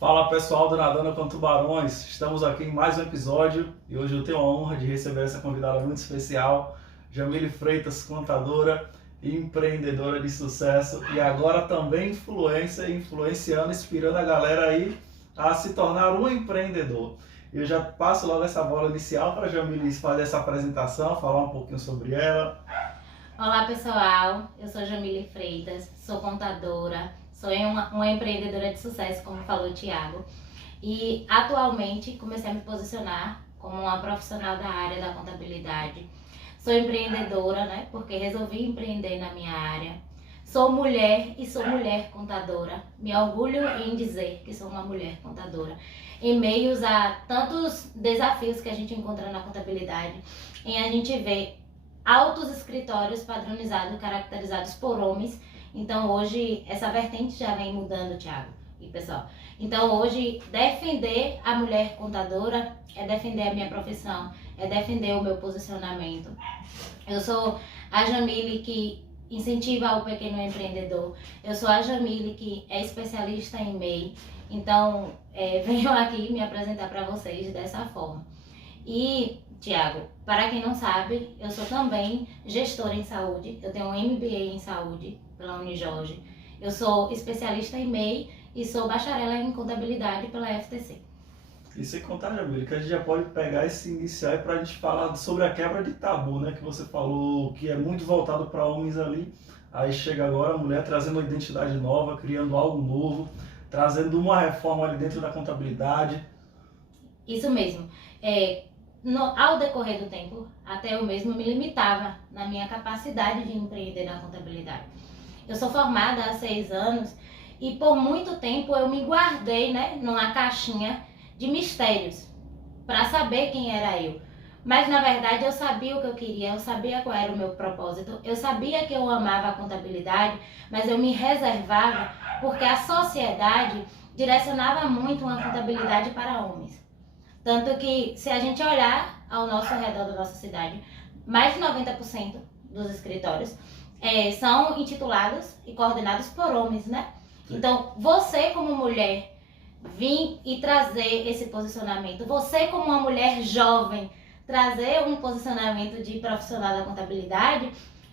Fala pessoal do Nadando com Tubarões, estamos aqui em mais um episódio e hoje eu tenho a honra de receber essa convidada muito especial, Jamile Freitas, contadora e empreendedora de sucesso e agora também influencer, influenciando, inspirando a galera aí a se tornar um empreendedor. Eu já passo logo essa bola inicial para a Jamile fazer essa apresentação, falar um pouquinho sobre ela. Olá pessoal, eu sou Jamile Freitas, sou contadora, sou uma empreendedora de sucesso, como falou o Thiago, e atualmente comecei a me posicionar como uma profissional da área da contabilidade. Sou empreendedora, né, porque resolvi empreender na minha área. Sou mulher e sou mulher contadora. Me orgulho em dizer que sou uma mulher contadora. Em meios a tantos desafios que a gente encontra na contabilidade, em a gente ver altos escritórios padronizados, caracterizados por homens. Então hoje essa vertente já vem mudando, Thiago e pessoal. Então hoje defender a mulher contadora é defender a minha profissão, é defender o meu posicionamento. Eu sou a Jamile que incentiva o pequeno empreendedor. Eu sou a Jamile que é especialista em MEI. Então venho aqui me apresentar para vocês dessa forma. E Tiago, para quem não sabe, eu sou também gestora em saúde. Eu tenho um MBA em saúde pela Unijorge. Eu sou especialista em MEI e sou bacharela em contabilidade pela FTC. E sem contar, Jamile, que a gente já pode pegar esse inicial para a gente falar sobre a quebra de tabu, né? Que você falou que é muito voltado para homens ali. Aí chega agora a mulher trazendo uma identidade nova, criando algo novo, trazendo uma reforma ali dentro da contabilidade. Isso mesmo. Ao decorrer do tempo, até eu mesmo me limitava na minha capacidade de empreender na contabilidade. Eu sou formada há 6 anos e por muito tempo eu me guardei, né, numa caixinha de mistérios para saber quem era eu. Mas na verdade eu sabia o que eu queria, eu sabia qual era o meu propósito, eu sabia que eu amava a contabilidade, mas eu me reservava porque a sociedade direcionava muito uma contabilidade para homens. Tanto que, se a gente olhar ao nosso redor da nossa cidade, mais de 90% dos escritórios são intitulados e coordenados por homens, né? Então, você como mulher, vir e trazer esse posicionamento, você como uma mulher jovem, trazer um posicionamento de profissional da contabilidade,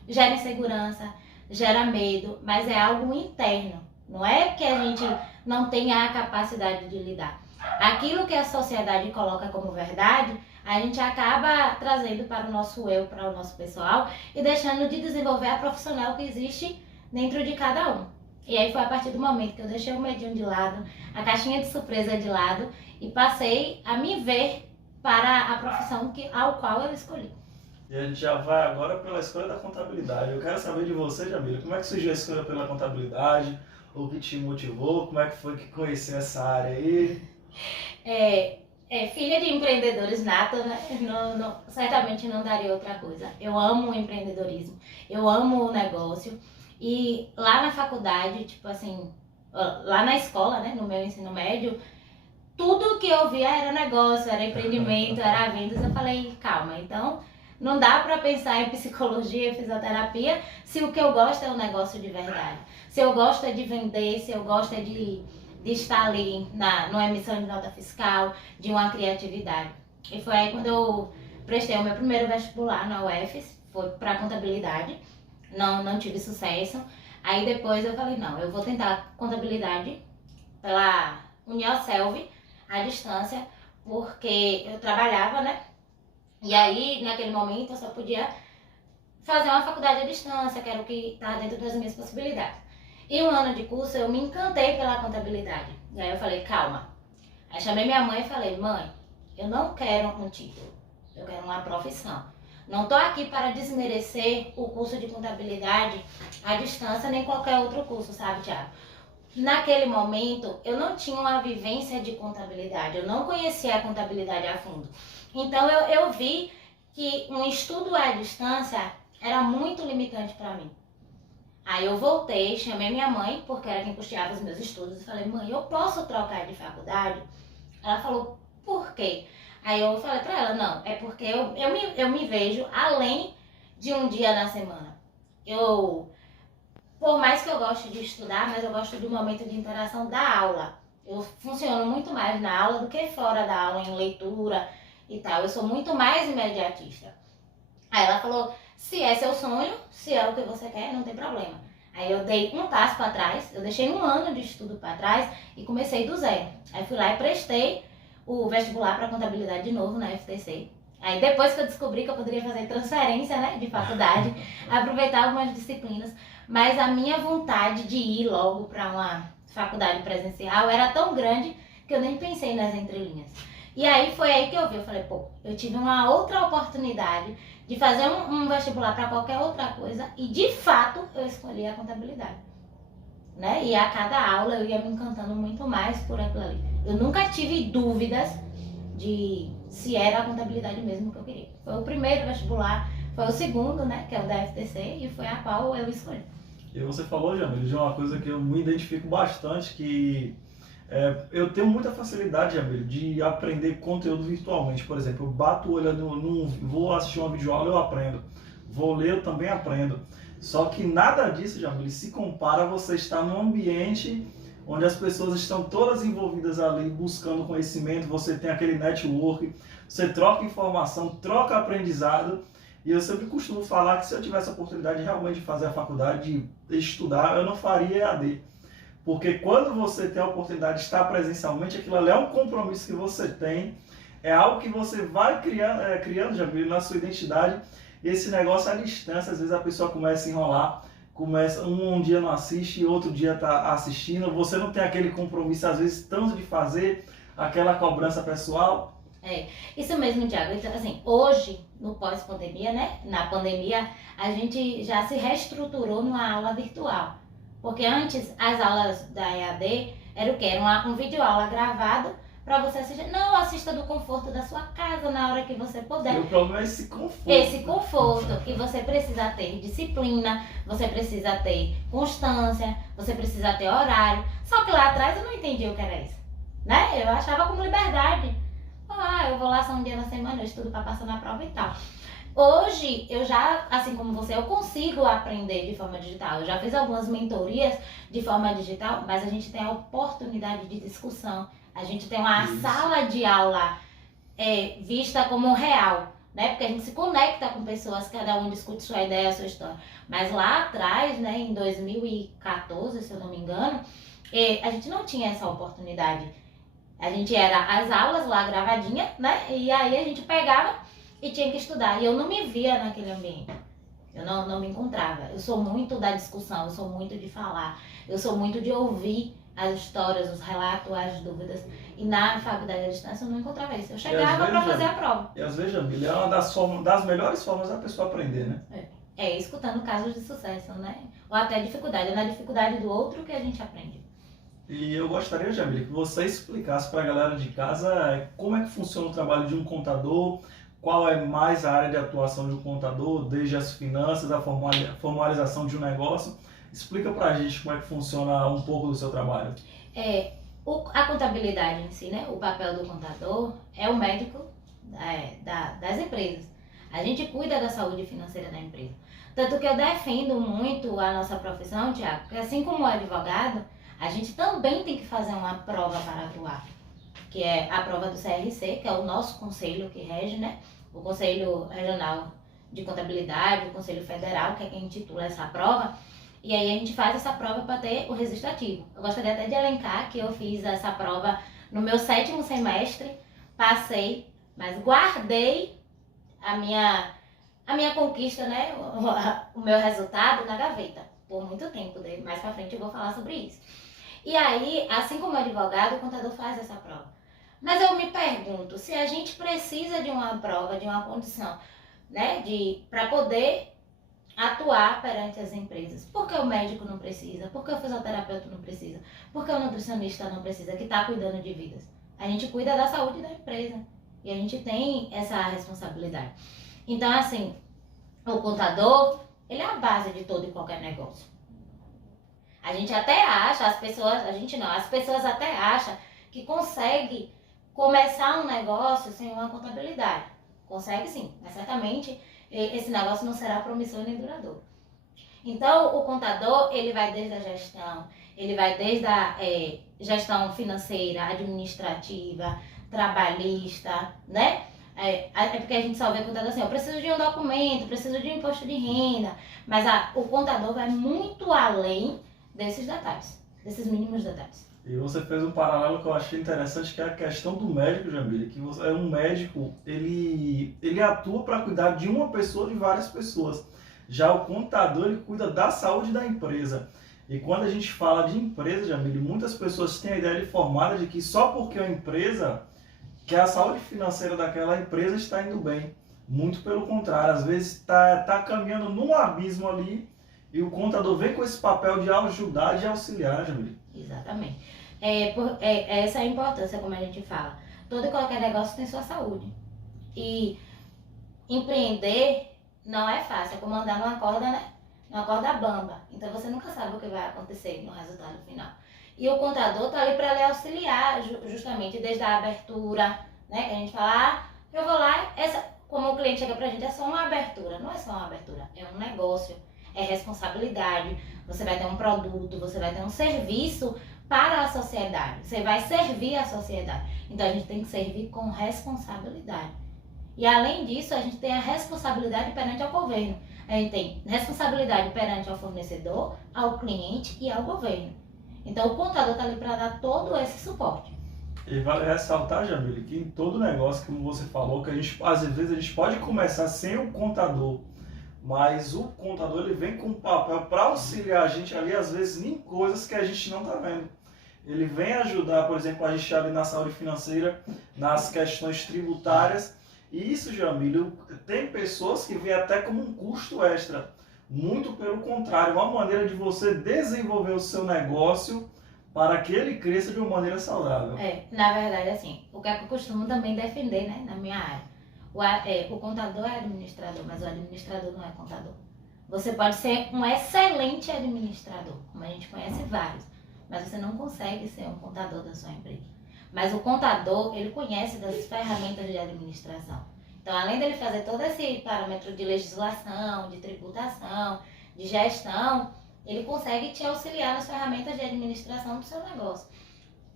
gera insegurança, gera medo, mas é algo interno. Não é que a gente não tenha a capacidade de lidar. Aquilo que a sociedade coloca como verdade, a gente acaba trazendo para o nosso eu, para o nosso pessoal e deixando de desenvolver a profissional que existe dentro de cada um. E aí foi a partir do momento que eu deixei o medinho de lado, a caixinha de surpresa de lado e passei a me ver para a profissão ao qual eu escolhi. E a gente já vai agora pela escolha da contabilidade. Eu quero saber de você, Jamila, como é que surgiu a escolha pela contabilidade? O que te motivou? Como é que foi que conheceu essa área aí? Filha de empreendedores nato, né? Certamente não daria outra coisa. Eu amo o empreendedorismo, eu amo o negócio. E lá na faculdade, tipo assim, lá na escola, né, no meu ensino médio, tudo que eu via era negócio, era empreendimento, era vendas. Eu falei, calma, então não dá pra pensar em psicologia e fisioterapia se o que eu gosto é um negócio de verdade. Se eu gosto é de vender, se eu gosto é de estar ali numa emissão de nota fiscal, de uma criatividade. E foi aí quando eu prestei o meu primeiro vestibular na UFES, foi para contabilidade, não tive sucesso. Aí depois eu falei, não, eu vou tentar contabilidade pela Unicelv, à distância, porque eu trabalhava, né? E aí, naquele momento, eu só podia fazer uma faculdade à distância, que era o que estava dentro das minhas possibilidades. E um ano de curso eu me encantei pela contabilidade. E aí eu falei, calma. Aí chamei minha mãe e falei, mãe, eu não quero um título, eu quero uma profissão. Não estou aqui para desmerecer o curso de contabilidade à distância, nem qualquer outro curso, sabe, Thiago? Naquele momento, eu não tinha uma vivência de contabilidade, eu não conhecia a contabilidade a fundo. Então eu vi que um estudo à distância era muito limitante para mim. Aí eu voltei, chamei minha mãe, porque era quem custeava os meus estudos, e falei, mãe, eu posso trocar de faculdade? Ela falou, por quê? Aí eu falei pra ela, não, é porque eu me vejo além de um dia na semana. Por mais que eu goste de estudar, mas eu gosto do momento de interação da aula. Eu funciono muito mais na aula do que fora da aula, em leitura e tal. Eu sou muito mais imediatista. Aí ela falou, se é seu sonho, se é o que você quer, não tem problema. Aí eu dei um passo para trás, eu deixei um ano de estudo para trás e comecei do zero. Aí fui lá e prestei o vestibular para contabilidade de novo na FTC. Aí depois que eu descobri que eu poderia fazer transferência, né, de faculdade, aproveitar algumas disciplinas, mas a minha vontade de ir logo para uma faculdade presencial era tão grande que eu nem pensei nas entrelinhas. E aí foi aí que eu vi, eu falei, pô, eu tive uma outra oportunidade de fazer um vestibular para qualquer outra coisa e de fato eu escolhi a contabilidade, né? E a cada aula eu ia me encantando muito mais por aquilo ali. Eu nunca tive dúvidas de se era a contabilidade mesmo que eu queria. Foi o primeiro vestibular, foi o segundo, né, que é o da FTC, e foi a qual eu escolhi. E você falou, Jamile, de uma coisa que eu me identifico bastante, que eu tenho muita facilidade, Jamile, de aprender conteúdo virtualmente. Por exemplo, eu bato o olho, vou assistir uma videoaula, eu aprendo. Vou ler, eu também aprendo. Só que nada disso, Jamile, se compara a você estar num ambiente onde as pessoas estão todas envolvidas ali buscando conhecimento, você tem aquele network, você troca informação, troca aprendizado. E eu sempre costumo falar que se eu tivesse a oportunidade realmente de fazer a faculdade, de estudar, eu não faria EAD. Porque quando você tem a oportunidade de estar presencialmente, aquilo ali é um compromisso que você tem, é algo que você vai criando já na sua identidade. E esse negócio à distância, às vezes a pessoa começa a enrolar, um dia não assiste, outro dia está assistindo, você não tem aquele compromisso, às vezes, tanto de fazer aquela cobrança pessoal. É, isso mesmo, Thiago. Então, assim, hoje, no pós-pandemia, né? Na pandemia, a gente já se reestruturou numa aula virtual. Porque antes, as aulas da EAD era o quê? Era um videoaula gravado para você assistir. Não, assista do conforto da sua casa na hora que você puder. E o problema é esse conforto. Esse conforto. E você precisa ter disciplina, você precisa ter constância, você precisa ter horário. Só que lá atrás eu não entendia o que era isso, né? Eu achava como liberdade. Eu vou lá só um dia na semana, eu estudo para passar na prova e tal. Hoje, eu já, assim como você, eu consigo aprender de forma digital. Eu já fiz algumas mentorias de forma digital, mas a gente tem a oportunidade de discussão. A gente tem uma sala de aula vista como real, né? Porque a gente se conecta com pessoas, cada um discute sua ideia, sua história. Mas lá atrás, né, em 2014, se eu não me engano, a gente não tinha essa oportunidade. A gente era as aulas lá gravadinha, né? E aí a gente pegava e tinha que estudar. E eu não me via naquele ambiente. Eu não me encontrava. Eu sou muito da discussão, eu sou muito de falar. Eu sou muito de ouvir as histórias, os relatos, as dúvidas. E na faculdade à distância eu não encontrava isso. Eu chegava para fazer a prova. E às vezes, Jamile, é uma das melhores formas da pessoa aprender, né? Escutando casos de sucesso, né? Ou até dificuldade. É na dificuldade do outro que a gente aprende. E eu gostaria, Jamile, que você explicasse para a galera de casa como é que funciona o trabalho de um contador, qual é mais a área de atuação de um contador, desde as finanças, a formalização de um negócio. Explica para a gente como é que funciona um pouco do seu trabalho. A contabilidade em si, né? O papel do contador é o médico das empresas. A gente cuida da saúde financeira da empresa. Tanto que eu defendo muito a nossa profissão, Thiago, porque assim como o advogado, a gente também tem que fazer uma prova para atuar, que é a prova do CRC, que é o nosso conselho que rege, né? O Conselho Regional de Contabilidade, o Conselho Federal, que é quem titula essa prova. E aí a gente faz essa prova para ter o registro ativo. Eu gostaria até de elencar que eu fiz essa prova no meu 7º semestre, passei, mas guardei a minha conquista, né? O meu resultado na gaveta por muito tempo. Mais pra frente eu vou falar sobre isso. E aí, assim como advogado, o contador faz essa prova. Mas eu me pergunto, se a gente precisa de uma prova, de uma condição, né, para poder atuar perante as empresas, por que o médico não precisa? Por que o fisioterapeuta não precisa? Por que o nutricionista não precisa, que está cuidando de vidas? A gente cuida da saúde da empresa e a gente tem essa responsabilidade. Então, assim, o contador, ele é a base de todo e qualquer negócio. A gente até acha, as pessoas até acham que consegue começar um negócio sem uma contabilidade. Consegue sim, mas certamente esse negócio não será promissor nem duradouro. Então, o contador, ele vai desde a gestão, ele vai desde gestão financeira, administrativa, trabalhista, né? É porque a gente só vê o contador assim, eu preciso de um documento, preciso de um imposto de renda, mas o contador vai muito além desses detalhes, desses mínimos detalhes. E você fez um paralelo que eu achei interessante, que é a questão do médico, Jamile, que você, um médico, ele atua para cuidar de uma pessoa, de várias pessoas. Já o contador, ele cuida da saúde da empresa. E quando a gente fala de empresa, Jamile, muitas pessoas têm a ideia formada de que só porque é uma empresa, que a saúde financeira daquela empresa está indo bem. Muito pelo contrário, às vezes está caminhando num abismo ali e o contador vem com esse papel de ajudar, de auxiliar, Jamile. Exatamente. Essa é a importância, como a gente fala. Todo e qualquer negócio tem sua saúde. E empreender não é fácil, é como andar numa corda, né? Numa corda bamba. Então você nunca sabe o que vai acontecer no resultado final. E o contador está ali para lhe auxiliar, justamente desde a abertura, né? Que a gente fala, eu vou lá, como o cliente chega pra gente, é só uma abertura. Não é só uma abertura, é um negócio, é responsabilidade. Você vai ter um produto, você vai ter um serviço para a sociedade. Você vai servir a sociedade. Então a gente tem que servir com responsabilidade. E além disso, a gente tem a responsabilidade perante ao governo. A gente tem responsabilidade perante ao fornecedor, ao cliente e ao governo. Então o contador está ali para dar todo esse suporte. E vale ressaltar, Jamile, que em todo negócio, como você falou, que às vezes a gente pode começar sem o contador, mas o contador ele vem com um papel para auxiliar a gente ali, às vezes, em coisas que a gente não está vendo. Ele vem ajudar, por exemplo, a gente ali na saúde financeira, nas questões tributárias. E isso, Jamile, tem pessoas que vêm até como um custo extra. Muito pelo contrário, uma maneira de você desenvolver o seu negócio para que ele cresça de uma maneira saudável. Na verdade, assim, o que eu costumo também defender, né, na minha área. O contador é administrador, mas o administrador não é contador. Você pode ser um excelente administrador, como a gente conhece vários, mas você não consegue ser um contador da sua empresa. Mas o contador, ele conhece das ferramentas de administração. Então, além dele fazer todo esse parâmetro de legislação, de tributação, de gestão, ele consegue te auxiliar nas ferramentas de administração do seu negócio.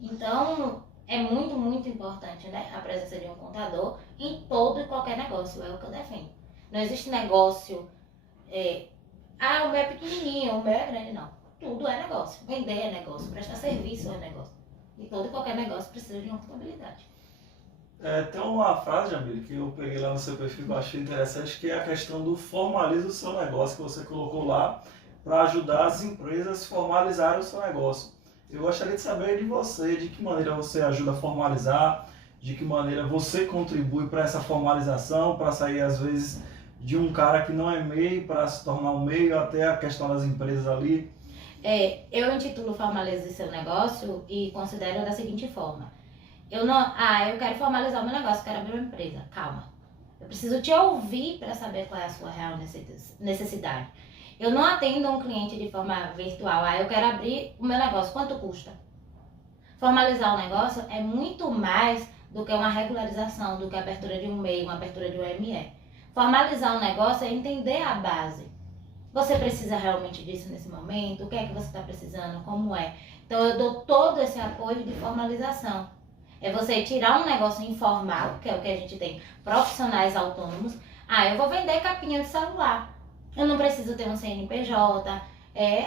Então, é muito, muito importante, né, a presença de um contador em todo e qualquer negócio, é o que eu defendo. Não existe negócio, o meu é pequenininho, o meu é grande, não. Tudo é negócio. Vender é negócio, prestar serviço é negócio. E todo e qualquer negócio precisa de uma contabilidade. Tem uma frase, Jamile, que eu peguei lá no seu perfil que eu achei interessante, que é a questão do formaliza o seu negócio, que você colocou lá para ajudar as empresas a formalizarem o seu negócio. Eu gostaria de saber de você, de que maneira você ajuda a formalizar, de que maneira você contribui para essa formalização, para sair às vezes de um cara que não é MEI para se tornar um MEI, até a questão das empresas ali. Eu intitulo Formalize o Seu Negócio e considero da seguinte forma. Eu quero formalizar o meu negócio, quero abrir uma empresa. Calma. Eu preciso te ouvir para saber qual é a sua real necessidade. Eu não atendo um cliente de forma virtual. Eu quero abrir o meu negócio. Quanto custa? Formalizar o negócio é muito mais do que uma regularização, do que a abertura de um MEI, uma abertura de um ME. Formalizar o negócio é entender a base. Você precisa realmente disso nesse momento? O que é que você está precisando? Como é? Então eu dou todo esse apoio de formalização. É você tirar um negócio informal, que é o que a gente tem, profissionais autônomos. Eu vou vender capinha de celular. Eu não preciso ter um CNPJ.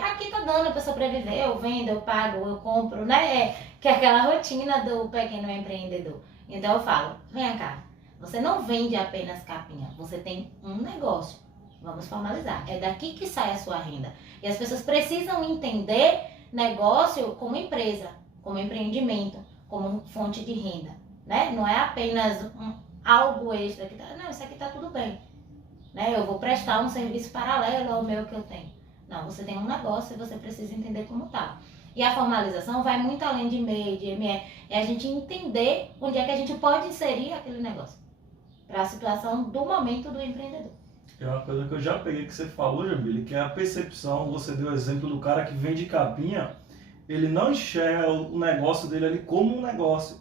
Aqui tá dando para sobreviver, eu vendo, eu pago, eu compro, né? Que é aquela rotina do pequeno empreendedor. Então eu falo, vem cá, você não vende apenas capinha, você tem um negócio. Vamos formalizar. É daqui que sai a sua renda. E as pessoas precisam entender negócio como empresa, como empreendimento, como fonte de renda, né? Não é apenas algo extra que não, isso aqui tá tudo bem, né? Eu vou prestar um serviço paralelo ao meu que eu tenho. Não, você tem um negócio e você precisa entender como tá. E a formalização vai muito além de MEI, de ME. É a gente entender onde é que a gente pode inserir aquele negócio para a situação do momento do empreendedor. É uma coisa que eu já peguei que você falou, Jamile, que é a percepção. Você deu o exemplo do cara que vende capinha, ele não enxerga o negócio dele ali como um negócio.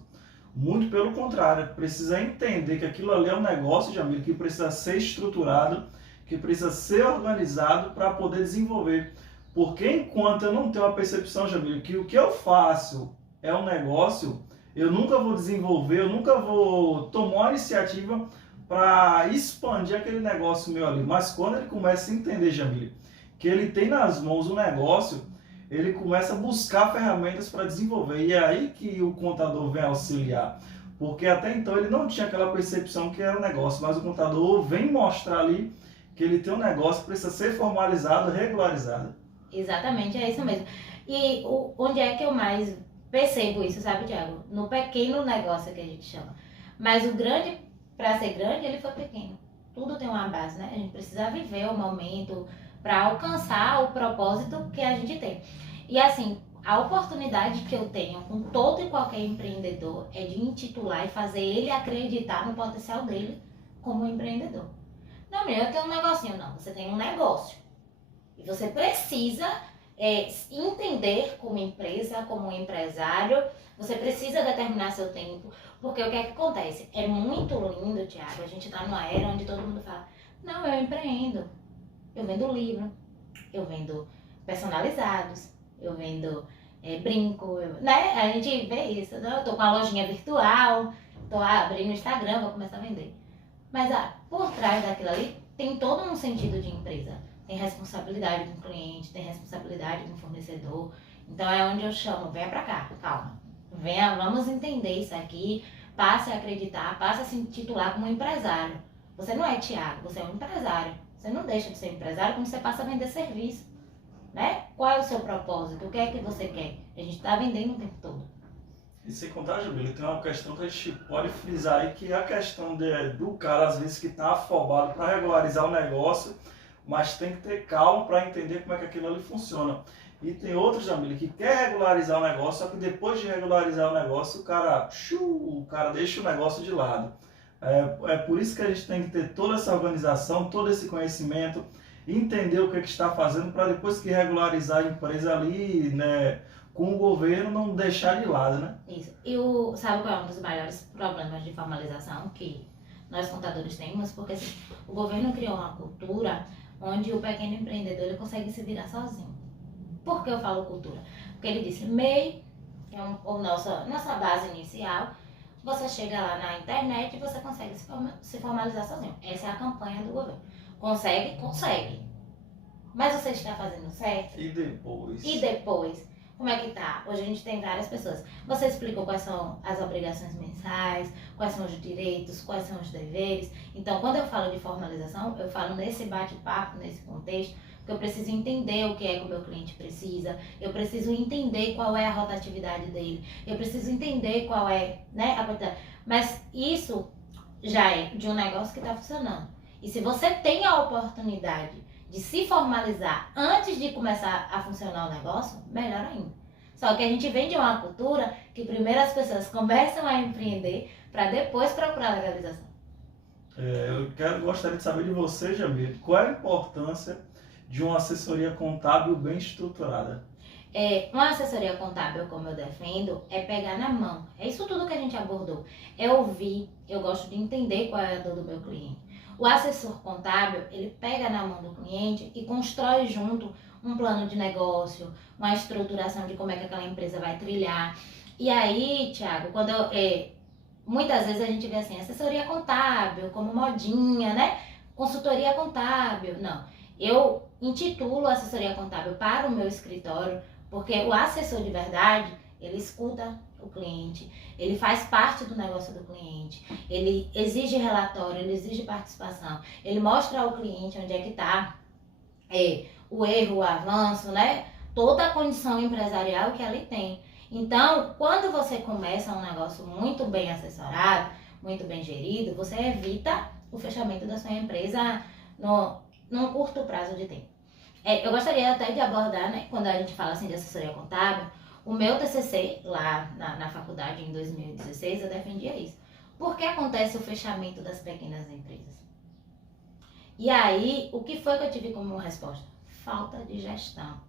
Muito pelo contrário, precisa entender que aquilo ali é um negócio, Jamile, que precisa ser estruturado, que precisa ser organizado para poder desenvolver. Porque enquanto eu não tenho a percepção, Jamile, que o que eu faço é um negócio, eu nunca vou desenvolver, eu nunca vou tomar uma iniciativa para expandir aquele negócio meu ali. Mas quando ele começa a entender, Jamile, que ele tem nas mãos o negócio, ele começa a buscar ferramentas para desenvolver. E é aí que o contador vem auxiliar. Porque até então ele não tinha aquela percepção que era um negócio, mas o contador vem mostrar ali que ele tem um negócio que precisa ser formalizado, regularizado. Exatamente, é isso mesmo. E onde é que eu mais percebo isso, sabe, Thiago? No pequeno negócio que a gente chama. Mas o grande, para ser grande, ele foi pequeno. Tudo tem uma base, né? A gente precisa viver o momento para alcançar o propósito que a gente tem. E assim, a oportunidade que eu tenho com todo e qualquer empreendedor é de intitular e fazer ele acreditar no potencial dele como empreendedor. Não, eu tenho um negocinho. Não, você tem um negócio. E você precisa entender como empresa, como empresário, você precisa determinar seu tempo, porque o que é que acontece? É muito lindo, Thiago, a gente tá numa era onde todo mundo fala, não, eu empreendo, eu vendo livro, eu vendo personalizados, eu vendo brinco, né? A gente vê isso, né? Eu tô com a lojinha virtual, tô abrindo o Instagram, vou começar a vender. Mas por trás daquilo ali tem todo um sentido de empresa. Tem responsabilidade com o cliente, tem responsabilidade com o fornecedor. Então é onde eu chamo, venha pra cá, calma. Venha, vamos entender isso aqui, passe a acreditar, passe a se titular como empresário. Você não é Thiago, você é um empresário. Você não deixa de ser empresário quando você passa a vender serviço. Né? Qual é o seu propósito? O que é que você quer? A gente está vendendo o tempo todo. E sem contar, Jamile, tem uma questão que a gente pode frisar aí, que é a questão do cara, às vezes, que está afobado para regularizar o negócio, mas tem que ter calma para entender como é que aquilo ali funciona. E tem outros, Jamile, que quer regularizar o negócio, só que depois de regularizar o negócio, o cara deixa o negócio de lado. É por isso que a gente tem que ter toda essa organização, todo esse conhecimento, entender o que está fazendo para depois que regularizar a empresa ali, né, com o governo, não deixar de lado, né? Isso. E sabe qual é um dos maiores problemas de formalização que nós contadores temos? Porque assim, o governo criou uma cultura onde o pequeno empreendedor ele consegue se virar sozinho. Por que eu falo cultura? Porque ele disse, MEI, que é nossa base inicial, você chega lá na internet e você consegue se formalizar sozinho. Essa é a campanha do governo. Consegue? Consegue. Mas você está fazendo certo? E depois? E depois? Como é que tá? Hoje a gente tem várias pessoas. Você explicou quais são as obrigações mensais, quais são os direitos, quais são os deveres. Então, quando eu falo de formalização, eu falo nesse bate-papo, nesse contexto, porque eu preciso entender o que é que o meu cliente precisa, eu preciso entender qual é a rotatividade dele, eu preciso entender qual é, né, a quantidade. Mas isso já é de um negócio que está funcionando. E se você tem a oportunidade de se formalizar antes de começar a funcionar o negócio, melhor ainda. Só que a gente vem de uma cultura que primeiro as pessoas começam a empreender para depois procurar legalização. Gostaria de saber de você, Jamil, qual é a importância de uma assessoria contábil bem estruturada? Uma assessoria contábil, como eu defendo, é pegar na mão. É isso tudo que a gente abordou. É ouvir, eu gosto de entender qual é a dor do meu cliente. O assessor contábil, ele pega na mão do cliente e constrói junto um plano de negócio, uma estruturação de como é que aquela empresa vai trilhar. E aí, Thiago, muitas vezes a gente vê assim, assessoria contábil, como modinha, né? Consultoria contábil. Não, eu intitulo assessoria contábil para o meu escritório, porque o assessor de verdade, ele escuta o cliente, ele faz parte do negócio do cliente, ele exige relatório, ele exige participação, ele mostra ao cliente onde é que está o erro, o avanço, né? Toda a condição empresarial que ele tem. Então, quando você começa um negócio muito bem assessorado, muito bem gerido, você evita o fechamento da sua empresa num curto prazo de tempo. Eu gostaria até de abordar, né, quando a gente fala assim de assessoria contábil, o meu TCC, lá na faculdade, em 2016, eu defendia isso. Por que acontece o fechamento das pequenas empresas? E aí, o que foi que eu tive como resposta? Falta de gestão.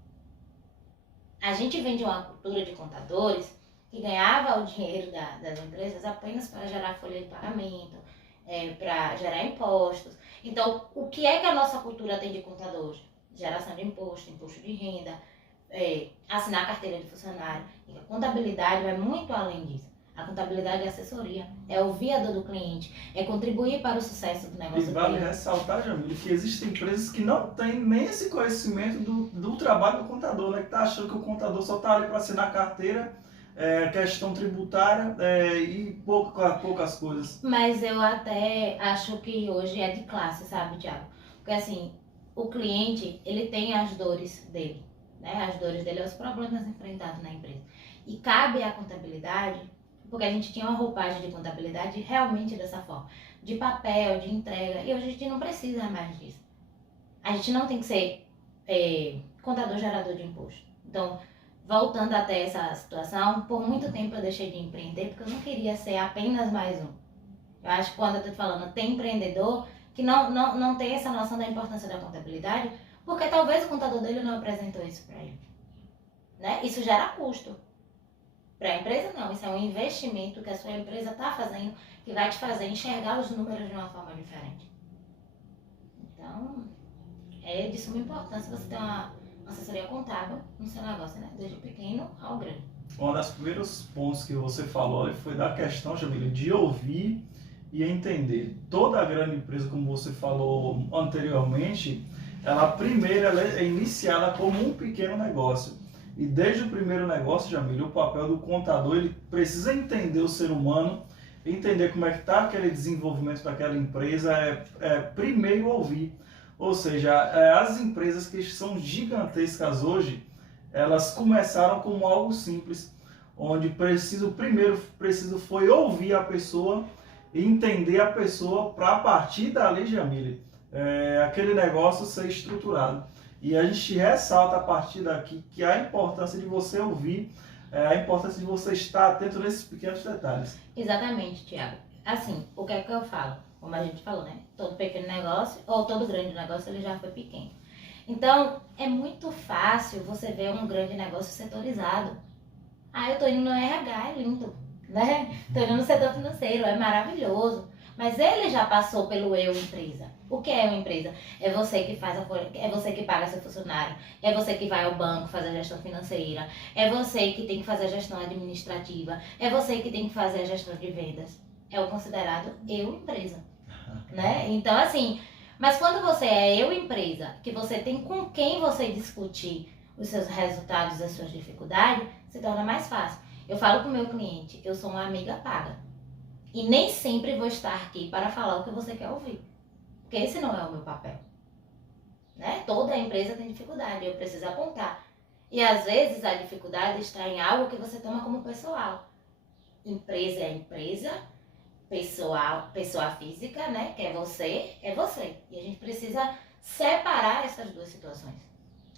A gente vem de uma cultura de contadores que ganhava o dinheiro das empresas apenas para gerar folha de pagamento, para gerar impostos. Então, o que é que a nossa cultura tem de contador hoje? Geração de imposto, imposto de renda, assinar a carteira de funcionário. E a contabilidade vai muito além disso. A contabilidade é assessoria, é ouvir a dor do cliente, é contribuir para o sucesso do negócio E vale dele. ressaltar, Jamile, que existem empresas que não têm nem esse conhecimento do trabalho do contador, né? Que tá achando que o contador só está ali para assinar carteira, questão tributária e poucas coisas. Mas eu até acho que hoje é de classe, sabe, Thiago? Porque assim, o cliente, ele tem as dores dele, né? As dores dele, os problemas enfrentados na empresa. E cabe à contabilidade, porque a gente tinha uma roupagem de contabilidade realmente dessa forma, de papel, de entrega, e hoje a gente não precisa mais disso. A gente não tem que ser contador gerador de imposto. Então, voltando até essa situação, por muito tempo eu deixei de empreender porque eu não queria ser apenas mais um. Eu acho que quando eu tô falando, tem empreendedor que não tem essa noção da importância da contabilidade, porque talvez o contador dele não apresentou isso para ele. Né? Isso gera custo. Para a empresa, não. Isso é um investimento que a sua empresa está fazendo, que vai te fazer enxergar os números de uma forma diferente. Então, é de suma importância você ter uma assessoria contábil no seu negócio, né? Desde pequeno ao grande. Um dos primeiros pontos que você falou foi da questão, Jamile, de ouvir e entender. Toda grande empresa, como você falou anteriormente, ela primeiro é iniciada como um pequeno negócio. E desde o primeiro negócio, Jamile, o papel do contador, ele precisa entender o ser humano, entender como é que está aquele desenvolvimento daquela empresa, primeiro ouvir. Ou seja, as empresas que são gigantescas hoje, elas começaram como algo simples, onde primeiro foi ouvir a pessoa, entender a pessoa, para a partir dali, Jamile, aquele negócio ser estruturado. E a gente ressalta a partir daqui que a importância de você ouvir, a importância de você estar atento nesses pequenos detalhes. Exatamente, Thiago. Assim, o que é que eu falo? Como a gente falou, né? Todo pequeno negócio, ou todo grande negócio, ele já foi pequeno. Então, é muito fácil você ver um grande negócio setorizado. Ah, eu tô indo no RH, é lindo, né? Tô indo no setor financeiro, é maravilhoso. Mas ele já passou pelo eu empresa. O que é uma empresa? É você que faz é você que paga seu funcionário, é você que vai ao banco fazer a gestão financeira, é você que tem que fazer a gestão administrativa, é você que tem que fazer a gestão de vendas. É o considerado eu empresa, né? Então assim, mas quando você é eu empresa, que você tem com quem você discutir os seus resultados, as suas dificuldades, se torna mais fácil. Eu falo com o meu cliente, eu sou uma amiga paga. E nem sempre vou estar aqui para falar o que você quer ouvir. Porque esse não é o meu papel. Né? Toda empresa tem dificuldade, eu preciso apontar. E às vezes a dificuldade está em algo que você toma como pessoal. Empresa é empresa, pessoa física, né? Que é você. E a gente precisa separar essas duas situações.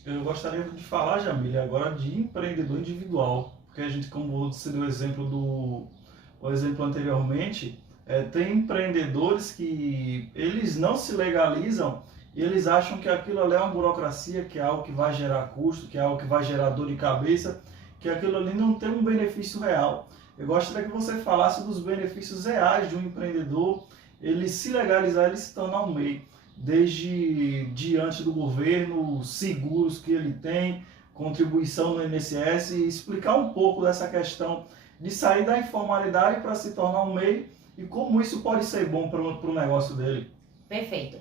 Eu gostaria de falar, Jamile, agora de empreendedor individual. Porque a gente, como você deu o exemplo anteriormente, tem empreendedores que eles não se legalizam e eles acham que aquilo ali é uma burocracia, que é algo que vai gerar custo, que é algo que vai gerar dor de cabeça, que aquilo ali não tem um benefício real. Eu gostaria que você falasse dos benefícios reais de um empreendedor, ele se legalizar, ele se tornar um MEI, desde diante do governo, seguros que ele tem, contribuição no INSS, e explicar um pouco dessa questão de sair da informalidade para se tornar um MEI e como isso pode ser bom para o negócio dele. Perfeito.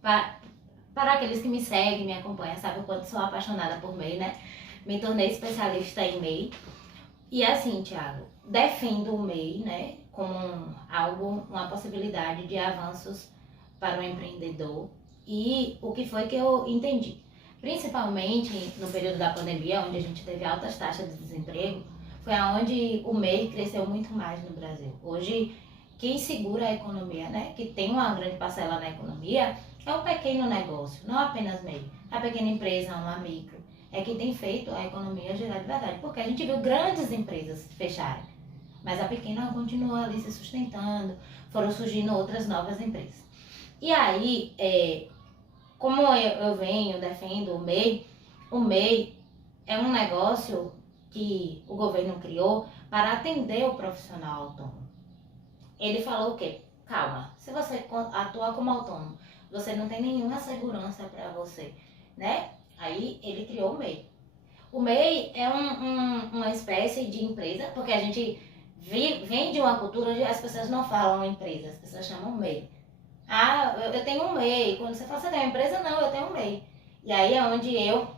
Para aqueles que me seguem, me acompanham, sabem o quanto sou apaixonada por MEI, né? Me tornei especialista em MEI. E assim, Thiago, defendo o MEI, né, como uma possibilidade de avanços para o empreendedor. E o que foi que eu entendi? Principalmente no período da pandemia, onde a gente teve altas taxas de desemprego, foi onde o MEI cresceu muito mais no Brasil. Hoje, quem segura a economia, né, que tem uma grande parcela na economia, é o pequeno negócio, não apenas MEI. A pequena empresa, uma micro, é quem tem feito a economia girar de verdade. Porque a gente viu grandes empresas fecharem, mas a pequena continua ali se sustentando, foram surgindo outras novas empresas. E aí, como eu defendo o MEI é um negócio que o governo criou para atender o profissional autônomo. Ele falou o quê? Calma, se você atua como autônomo, você não tem nenhuma segurança para você, né? Aí ele criou o MEI. O MEI é uma espécie de empresa, porque a gente vem de uma cultura onde as pessoas não falam empresa, as pessoas chamam MEI. Ah, eu tenho um MEI. Quando você fala, você tem uma empresa? Não, eu tenho um MEI. E aí é onde eu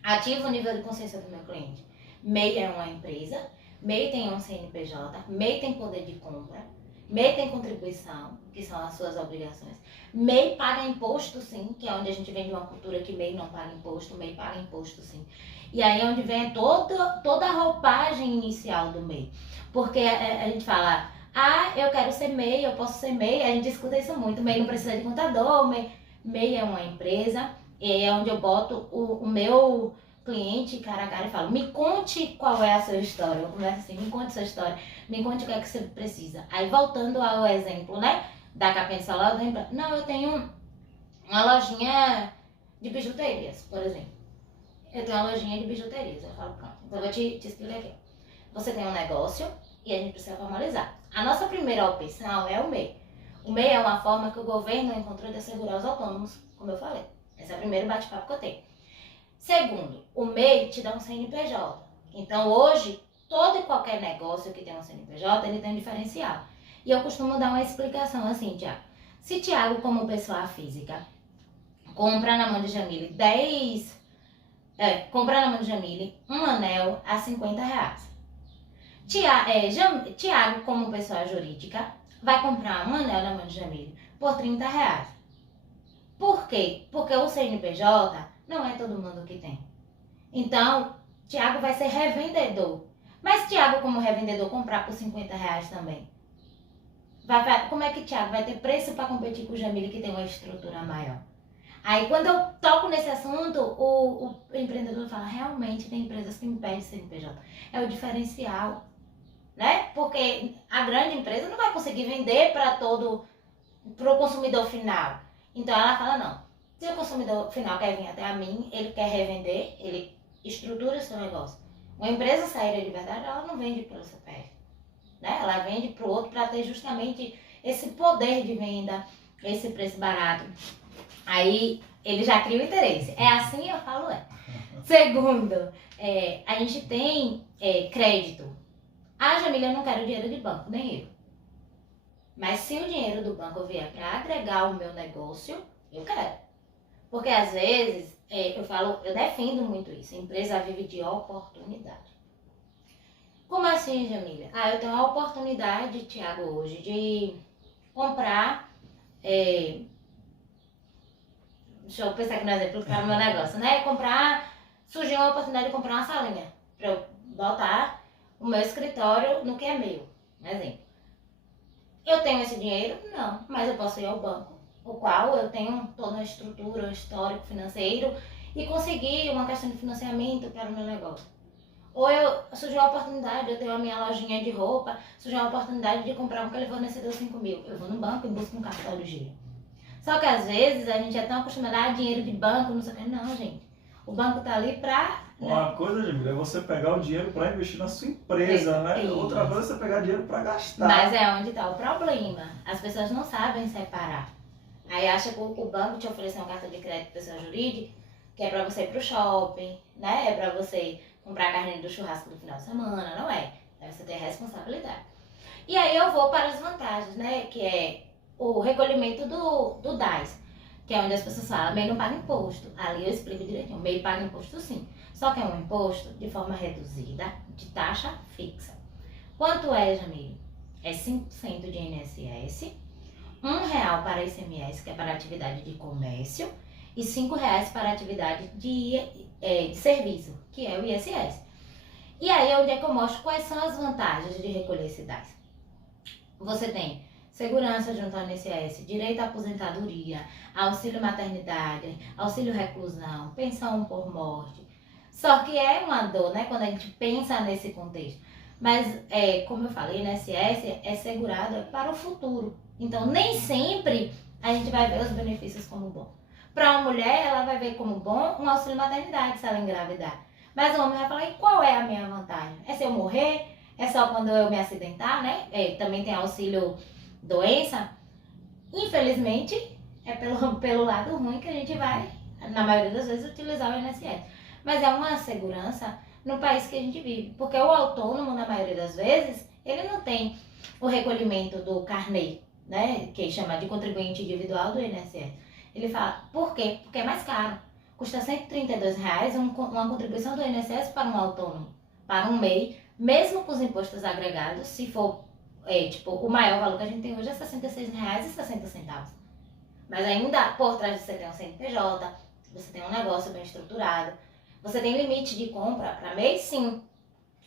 ativo o nível de consciência do meu cliente. MEI é uma empresa, MEI tem um CNPJ, MEI tem poder de compra, MEI tem contribuição, que são as suas obrigações. MEI paga imposto, sim, que é onde a gente vem de uma cultura que MEI não paga imposto, MEI paga imposto, sim. E aí é onde vem toda a roupagem inicial do MEI. Porque a gente fala, eu quero ser MEI, eu posso ser MEI, a gente escuta isso muito, MEI não precisa de contador, MEI é uma empresa, e é onde eu boto o meu cliente cara a cara e falo, me conte qual é a sua história. Eu começo assim, me conte a sua história, me conte o que é que você precisa. Aí voltando ao exemplo, né, da capinha de celular, não, eu tenho uma lojinha de bijuterias, por exemplo. Eu tenho uma lojinha de bijuterias, eu falo, pronto, então eu vou te explicar aqui. Você tem um negócio e a gente precisa formalizar. A nossa primeira opção é o MEI. O MEI é uma forma que o governo encontrou de assegurar os autônomos, como eu falei. Esse é o primeiro bate-papo que eu tenho. Segundo, o MEI te dá um CNPJ. Então, hoje, todo e qualquer negócio que tem um CNPJ, ele tem um diferencial. E eu costumo dar uma explicação assim, Tiago. Se Tiago, como pessoa física, compra na mão de Jamile compra na mão de Jamile um anel a R$50. Tiago, como pessoa jurídica, vai comprar um anel na mão de Jamile por R$30. Por quê? Porque o CNPJ não é todo mundo que tem. Então, Tiago vai ser revendedor. Mas Tiago, como revendedor, comprar por R$50 também. Como é que Tiago vai ter preço para competir com o Jamile, que tem uma estrutura maior? Aí, quando eu toco nesse assunto, o empreendedor fala, realmente tem empresas que impedem CNPJ. É o diferencial, né? Porque a grande empresa não vai conseguir vender para o consumidor final. Então, ela fala, não. Se o consumidor final quer vir até a mim, ele quer revender, ele estrutura o seu negócio. Uma empresa saída de verdade, ela não vende pelo CPF. Né? Ela vende para o outro para ter justamente esse poder de venda, esse preço barato. Aí ele já cria o interesse. É assim, eu falo, Segundo, a gente tem crédito. Jamília, eu não quero dinheiro de banco, nem eu. Mas se o dinheiro do banco vier para agregar o meu negócio, eu quero. Porque às vezes, eu defendo muito isso. A empresa vive de oportunidade. Como assim, Jamília? Eu tenho a oportunidade, Tiago, hoje, de comprar. Deixa eu pensar aqui no exemplo para o meu negócio, né? Surgiu a oportunidade de comprar uma salinha para eu botar o meu escritório no que é meu. Um exemplo. Eu tenho esse dinheiro? Não, mas eu posso ir ao banco, o qual eu tenho toda uma estrutura, um histórico financeiro e conseguir uma questão de financiamento para o meu negócio. Ou surgiu a oportunidade, eu tenho a minha lojinha de roupa, surgiu a oportunidade de comprar um que ele fornecedor 5 mil. Eu vou no banco e busco um capital de giro. Só que às vezes a gente é tão acostumado a dinheiro de banco, não sei o que. Não, gente. O banco tá ali pra... Uma coisa, Jamília, é você pegar o dinheiro para investir na sua empresa, né? Outra coisa é você pegar dinheiro para gastar. Mas é onde tá o problema. As pessoas não sabem separar. Aí acha que o banco te ofereceu um cartão de crédito pessoa jurídica, que é pra você ir pro shopping, né? É pra você comprar a carne do churrasco do final de semana, não é? Deve você ter responsabilidade. E aí eu vou para as vantagens, né? Que é o recolhimento do DAS, que é onde as pessoas falam, MEI não paga imposto. Ali eu explico direitinho, MEI paga imposto sim. Só que é um imposto de forma reduzida, de taxa fixa. Quanto é, Jamile? É 5% de INSS, R$1 para ICMS, que é para atividade de comércio, e R$5 para atividade de serviço, que é o ISS. E aí é onde é que eu mostro quais são as vantagens de recolher esse DAS. Você tem segurança junto ao INSS, direito à aposentadoria, auxílio maternidade, auxílio reclusão, pensão por morte. Só que é uma dor, né, quando a gente pensa nesse contexto. Mas, como eu falei, o INSS é segurado para o futuro. Então, nem sempre a gente vai ver os benefícios como bom. Para uma mulher, ela vai ver como bom um auxílio maternidade se ela engravidar. Mas o homem vai falar, e qual é a minha vantagem? É se eu morrer? É só quando eu me acidentar, né? Também tem auxílio doença. Infelizmente, é pelo lado ruim que a gente vai, na maioria das vezes, utilizar o INSS. Mas é uma segurança no país que a gente vive. Porque o autônomo, na maioria das vezes, ele não tem o recolhimento do carnê, né? Que chama de contribuinte individual do INSS. Ele fala, por quê? Porque é mais caro. Custa R$ 132 uma contribuição do INSS para um autônomo, para um MEI, mesmo com os impostos agregados, se for, tipo, o maior valor que a gente tem hoje é R$ 66,60. Mas ainda, por trás de você tem um CNPJ, você tem um negócio bem estruturado, você tem limite de compra para mês, sim,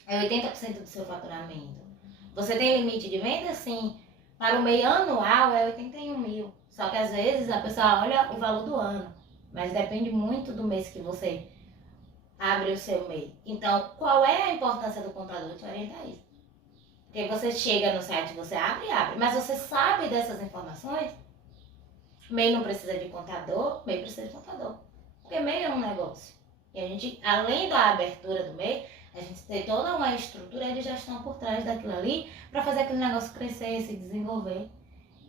é 80% do seu faturamento. Você tem limite de venda, sim, para o MEI anual é 81 mil. Só que às vezes a pessoa olha o valor do ano, mas depende muito do mês que você abre o seu MEI. Então, qual é a importância do contador te orientar isso? Porque você chega no site, você abre, mas você sabe dessas informações? MEI não precisa de contador, MEI precisa de contador. Porque MEI é um negócio. E a gente, além da abertura do MEI, a gente tem toda uma estrutura de gestão por trás daquilo ali para fazer aquele negócio crescer, se desenvolver.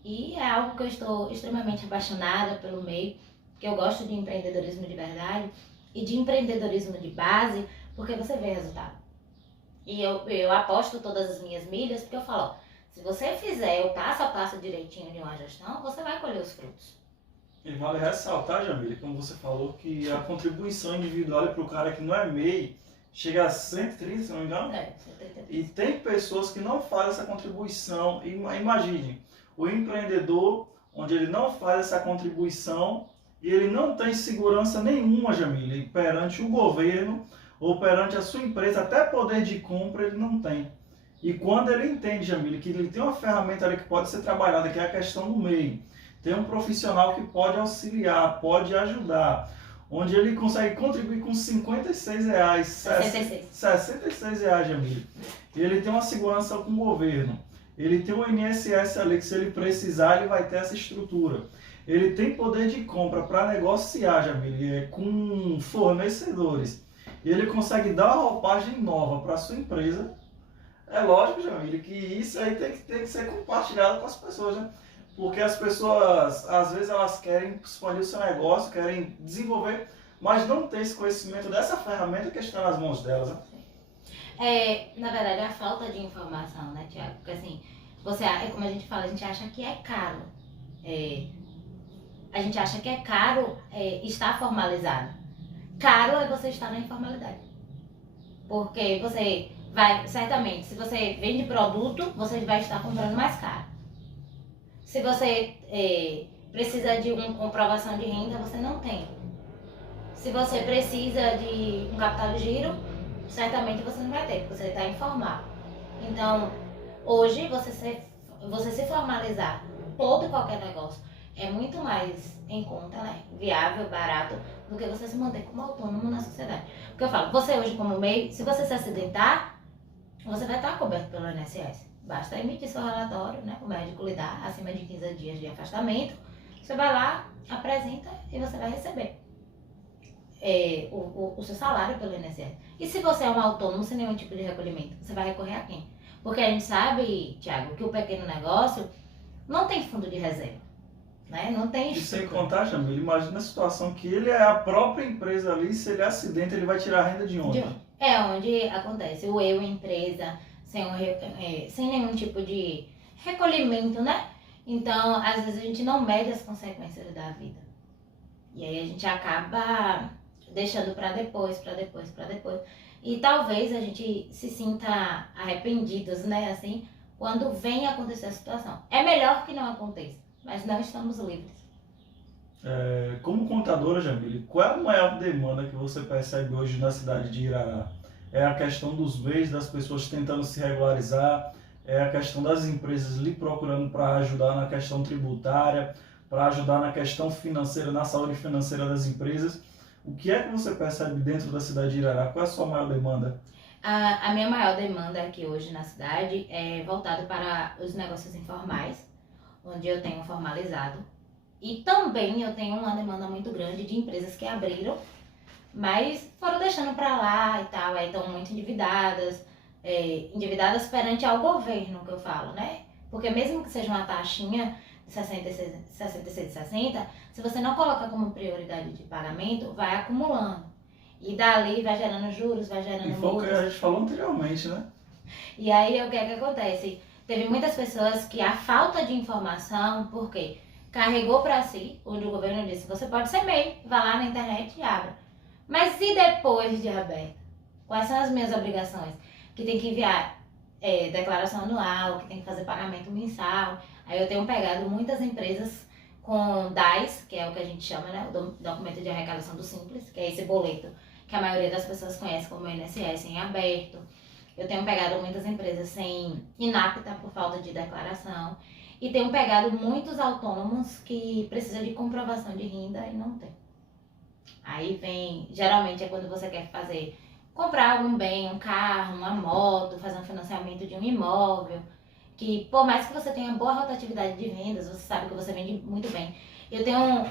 E é algo que eu estou extremamente apaixonada pelo MEI, porque eu gosto de empreendedorismo de verdade e de empreendedorismo de base, porque você vê resultado. E eu aposto todas as minhas milhas, porque eu falo, ó, se você fizer o passo a passo direitinho de uma gestão, você vai colher os frutos. E vale ressaltar, Jamile, como você falou, que a contribuição individual para o cara que não é MEI chega a 130, se não me engano. 130. E tem pessoas que não fazem essa contribuição. Imagine, o empreendedor, onde ele não faz essa contribuição e ele não tem segurança nenhuma, Jamile, perante o governo ou perante a sua empresa, até poder de compra ele não tem. E quando ele entende, Jamile, que ele tem uma ferramenta ali que pode ser trabalhada, que é a questão do MEI, tem um profissional que pode auxiliar, pode ajudar, onde ele consegue contribuir com R$56, 66 reais, Jamile. E ele tem uma segurança com o governo. Ele tem o INSS ali, que se ele precisar, ele vai ter essa estrutura. Ele tem poder de compra para negociar, Jamile, com fornecedores. E ele consegue dar uma roupagem nova para a sua empresa. É lógico, Jamile, que isso aí tem que ser compartilhado com as pessoas, né? Porque as pessoas, às vezes, elas querem expandir o seu negócio, querem desenvolver, mas não tem esse conhecimento dessa ferramenta que está nas mãos delas, né? Na verdade, é a falta de informação, né, Tiago? Porque assim, como a gente fala, a gente acha que é caro. A gente acha que é caro estar formalizado. Caro é você estar na informalidade. Porque você vai, certamente, se você vende produto, você vai estar comprando mais caro. Se você precisa de uma comprovação de renda, você não tem. Se você precisa de um capital de giro, certamente você não vai ter, porque você está informal. Então, hoje, você se formalizar todo e qualquer negócio é muito mais em conta, né? Viável, barato, do que você se manter como autônomo na sociedade. Porque eu falo, você hoje como MEI, se você se acidentar, você vai estar coberto pelo INSS. Basta emitir seu relatório, né? O médico lhe dá acima de 15 dias de afastamento. Você vai lá, apresenta e você vai receber o seu salário pelo INSS. E se você é um autônomo sem nenhum tipo de recolhimento, você vai recorrer a quem? Porque a gente sabe, Tiago, que o pequeno negócio não tem fundo de reserva. Né? Não tem. E sem contar, Jamile, imagina a situação que ele é a própria empresa ali, se ele acidenta, ele vai tirar a renda de onde? É onde acontece o empresa, sem nenhum tipo de recolhimento, né? Então, às vezes a gente não mede as consequências da vida. E aí a gente acaba deixando para depois. E talvez a gente se sinta arrependidos, né? Assim, quando vem acontecer a situação. É melhor que não aconteça, mas não estamos livres. Como contadora, Jamile, qual é a maior demanda que você percebe hoje na cidade de Irará? É a questão dos MEIs, das pessoas tentando se regularizar, é a questão das empresas lhe procurando para ajudar na questão tributária, para ajudar na questão financeira, na saúde financeira das empresas. O que é que você percebe dentro da cidade de Irará? Qual é a sua maior demanda? A minha maior demanda aqui hoje na cidade é voltada para os negócios informais, onde eu tenho formalizado. E também eu tenho uma demanda muito grande de empresas que abriram, mas foram deixando para lá e tal, aí estão muito endividadas, endividadas perante ao governo, que eu falo, né? Porque mesmo que seja uma taxinha de 66,60, se você não coloca como prioridade de pagamento, vai acumulando. E dali vai gerando juros, vai gerando E foi o que multas. a gente falou anteriormente, né? E aí o que é que acontece? Teve muitas pessoas que a falta de informação, por quê? Carregou para si, onde o governo disse, você pode ser MEI, vá lá na internet e abra. Mas e depois de aberto? Quais são as minhas obrigações? Que tem que enviar declaração anual, que tem que fazer pagamento mensal. Aí eu tenho pegado muitas empresas com DAS, que é o que a gente chama, né? O documento de arrecadação do Simples, que é esse boleto que a maioria das pessoas conhece como INSS em aberto. Eu tenho pegado muitas empresas sem inapta por falta de declaração. E tenho pegado muitos autônomos que precisam de comprovação de renda e não tem. Aí vem, geralmente é quando você quer comprar algum bem, um carro, uma moto, fazer um financiamento de um imóvel, que por mais que você tenha boa rotatividade de vendas, você sabe que você vende muito bem. Eu tenho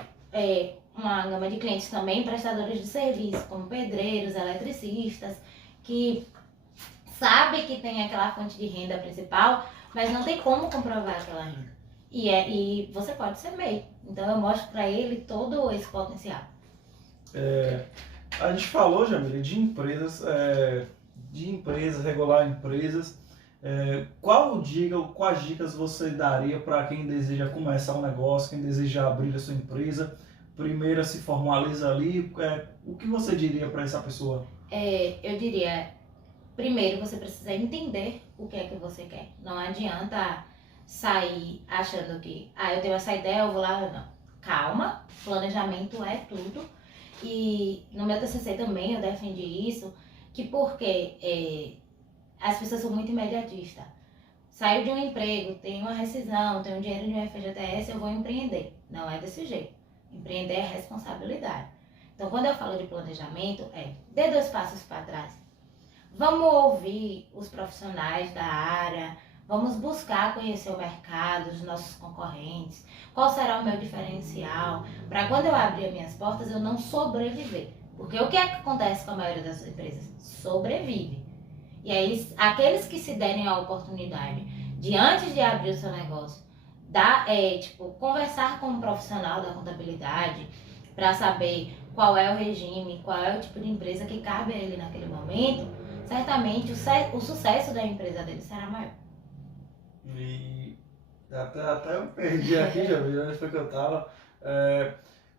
uma gama de clientes também, prestadores de serviço, como pedreiros, eletricistas, que sabe que tem aquela fonte de renda principal, mas não tem como comprovar aquela renda. E você pode ser MEI. Então eu mostro para ele todo esse potencial. A gente falou, Jamile, de empresas, regular empresas. Quais dicas você daria para quem deseja começar um negócio, quem deseja abrir a sua empresa? Primeiro se formaliza ali, o que você diria para essa pessoa? Eu diria, primeiro você precisa entender o que é que você quer. Não adianta sair achando que, eu tenho essa ideia, eu vou lá, não. Calma, planejamento é tudo. E no meu TCC também eu defendi isso, que porque as pessoas são muito imediatistas. Saiu de um emprego, tem uma rescisão, tem um dinheiro de um FGTS, eu vou empreender. Não é desse jeito. Empreender é responsabilidade. Então, quando eu falo de planejamento, dê 2 passos para trás. Vamos ouvir os profissionais da área, vamos buscar conhecer o mercado, os nossos concorrentes, qual será o meu diferencial, para quando eu abrir as minhas portas eu não sobreviver. Porque o que é que acontece com a maioria das empresas? Sobrevive. E aí, aqueles que se derem a oportunidade de, antes de abrir o seu negócio, conversar com um profissional da contabilidade para saber qual é o regime, qual é o tipo de empresa que cabe a ele naquele momento, certamente o sucesso da empresa dele será maior. E até eu perdi aqui, já vi onde foi que eu estava.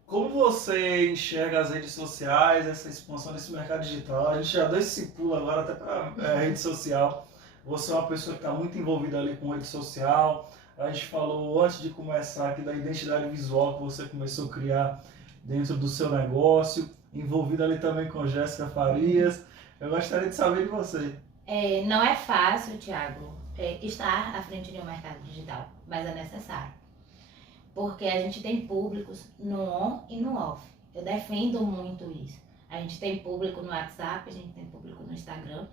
Como você enxerga as redes sociais, essa expansão desse mercado digital? A gente já deu esse pulo agora até para a rede social. Você é uma pessoa que está muito envolvida ali com rede social. A gente falou antes de começar aqui da identidade visual que você começou a criar dentro do seu negócio, envolvida ali também com Jéssica Farias. Eu gostaria de saber de você. Não é fácil, Thiago, estar à frente de um mercado digital, mas é necessário. Porque a gente tem públicos no on e no off. Eu defendo muito isso. A gente tem público no WhatsApp, a gente tem público no Instagram.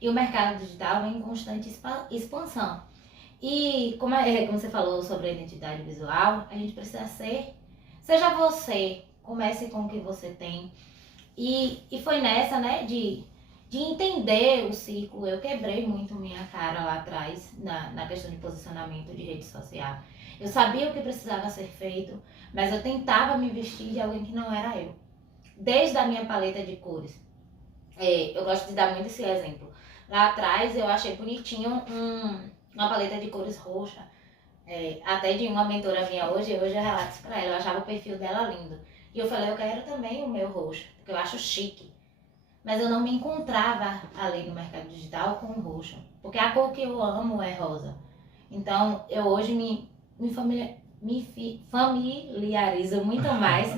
E o mercado digital vem em constante expansão. E como você falou sobre a identidade visual, a gente precisa seja você, comece com o que você tem. E foi nessa, né, de entender o ciclo. Eu quebrei muito minha cara lá atrás na questão de posicionamento de rede social. Eu sabia o que precisava ser feito, mas eu tentava me vestir de alguém que não era eu. Desde a minha paleta de cores. Eu gosto de dar muito esse exemplo. Lá atrás eu achei bonitinho uma paleta de cores roxa. Até de uma mentora minha hoje eu relato isso pra ela. Eu achava o perfil dela lindo. E eu falei, eu quero também o meu roxo, porque eu acho chique. Mas eu não me encontrava ali no mercado digital com o roxo. Porque a cor que eu amo é rosa. Então eu hoje me familiarizo muito mais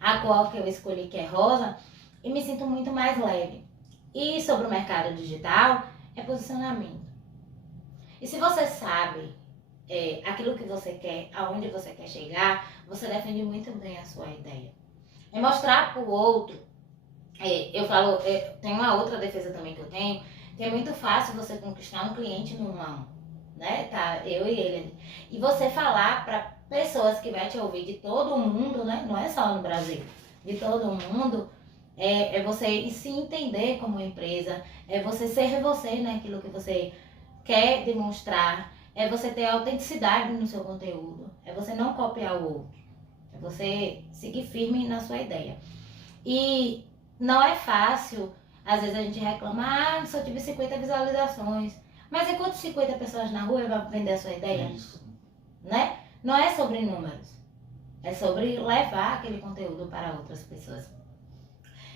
a cor que eu escolhi, que é rosa, e me sinto muito mais leve. E sobre o mercado digital, é posicionamento. E se você sabe aquilo que você quer, aonde você quer chegar, você defende muito bem a sua ideia. É mostrar para o outro. Eu falo, tem uma outra defesa também que eu tenho, que é muito fácil você conquistar um cliente no 1 a 1, né? Tá, eu e ele. E você falar para pessoas que vai te ouvir de todo o mundo, né? Não é só no Brasil, de todo o mundo, é você se entender como empresa, é você ser você naquilo que você quer demonstrar, é você ter autenticidade no seu conteúdo, é você não copiar o outro, é você seguir firme na sua ideia. E não é fácil. Às vezes a gente reclama, só tive 50 visualizações. Mas enquanto 50 pessoas na rua vai vender a sua ideia? Isso. Né? Não é sobre números. É sobre levar aquele conteúdo para outras pessoas.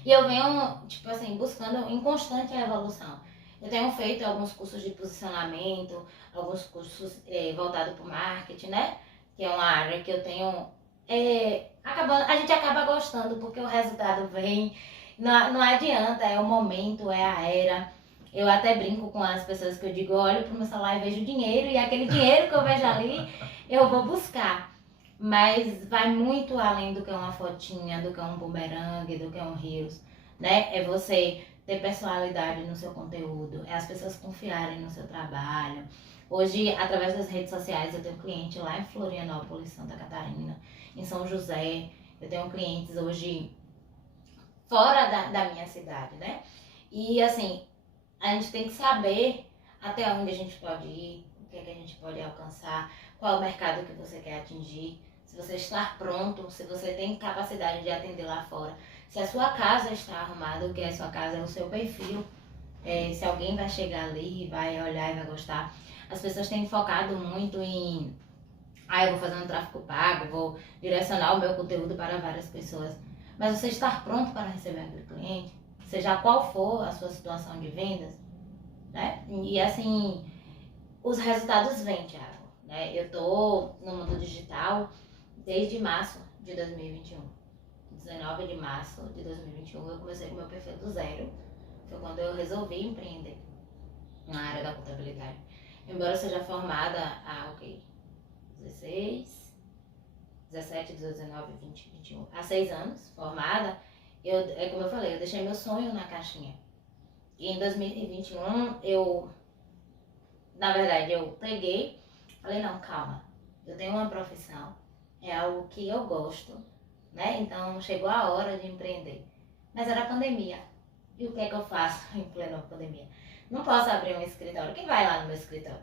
E eu venho, tipo assim, buscando em constante evolução. Eu tenho feito alguns cursos de posicionamento, alguns cursos voltados para o marketing, né? Que é uma área que eu tenho... a gente acaba gostando porque o resultado vem. Não adianta, é o momento, é a era. Eu até brinco com as pessoas que eu digo, olho pro meu celular e vejo dinheiro, e aquele dinheiro que eu vejo ali, eu vou buscar. Mas vai muito além do que uma fotinha, do que um bumerangue, do que um reels, né? É você ter personalidade no seu conteúdo, é as pessoas confiarem no seu trabalho. Hoje, através das redes sociais, eu tenho cliente lá em Florianópolis, Santa Catarina, em São José. Eu tenho clientes hoje fora da minha cidade, né? E assim, a gente tem que saber até onde a gente pode ir, o que é que a gente pode alcançar, qual é o mercado que você quer atingir, se você está pronto, se você tem capacidade de atender lá fora, se a sua casa está arrumada, o que é a sua casa é o seu perfil, se alguém vai chegar ali, vai olhar e vai gostar. As pessoas têm focado muito em, eu vou fazer um tráfego pago, vou direcionar o meu conteúdo para várias pessoas. Mas você estar pronto para receber aquele cliente, seja qual for a sua situação de vendas, né? E assim, os resultados vêm, Thiago, né? Eu tô no mundo digital desde março de 2021. 19 de março de 2021 eu comecei com meu perfil do zero. Foi quando eu resolvi empreender na área da contabilidade. Embora eu seja formada há 17, 19, 20, 21, há 6 anos formada, como eu falei, eu deixei meu sonho na caixinha. E em 2021 na verdade, eu falei, não, calma, eu tenho uma profissão, é algo que eu gosto, né? Então chegou a hora de empreender. Mas era pandemia. E o que é que eu faço em plena pandemia? Não posso abrir um escritório. Quem vai lá no meu escritório?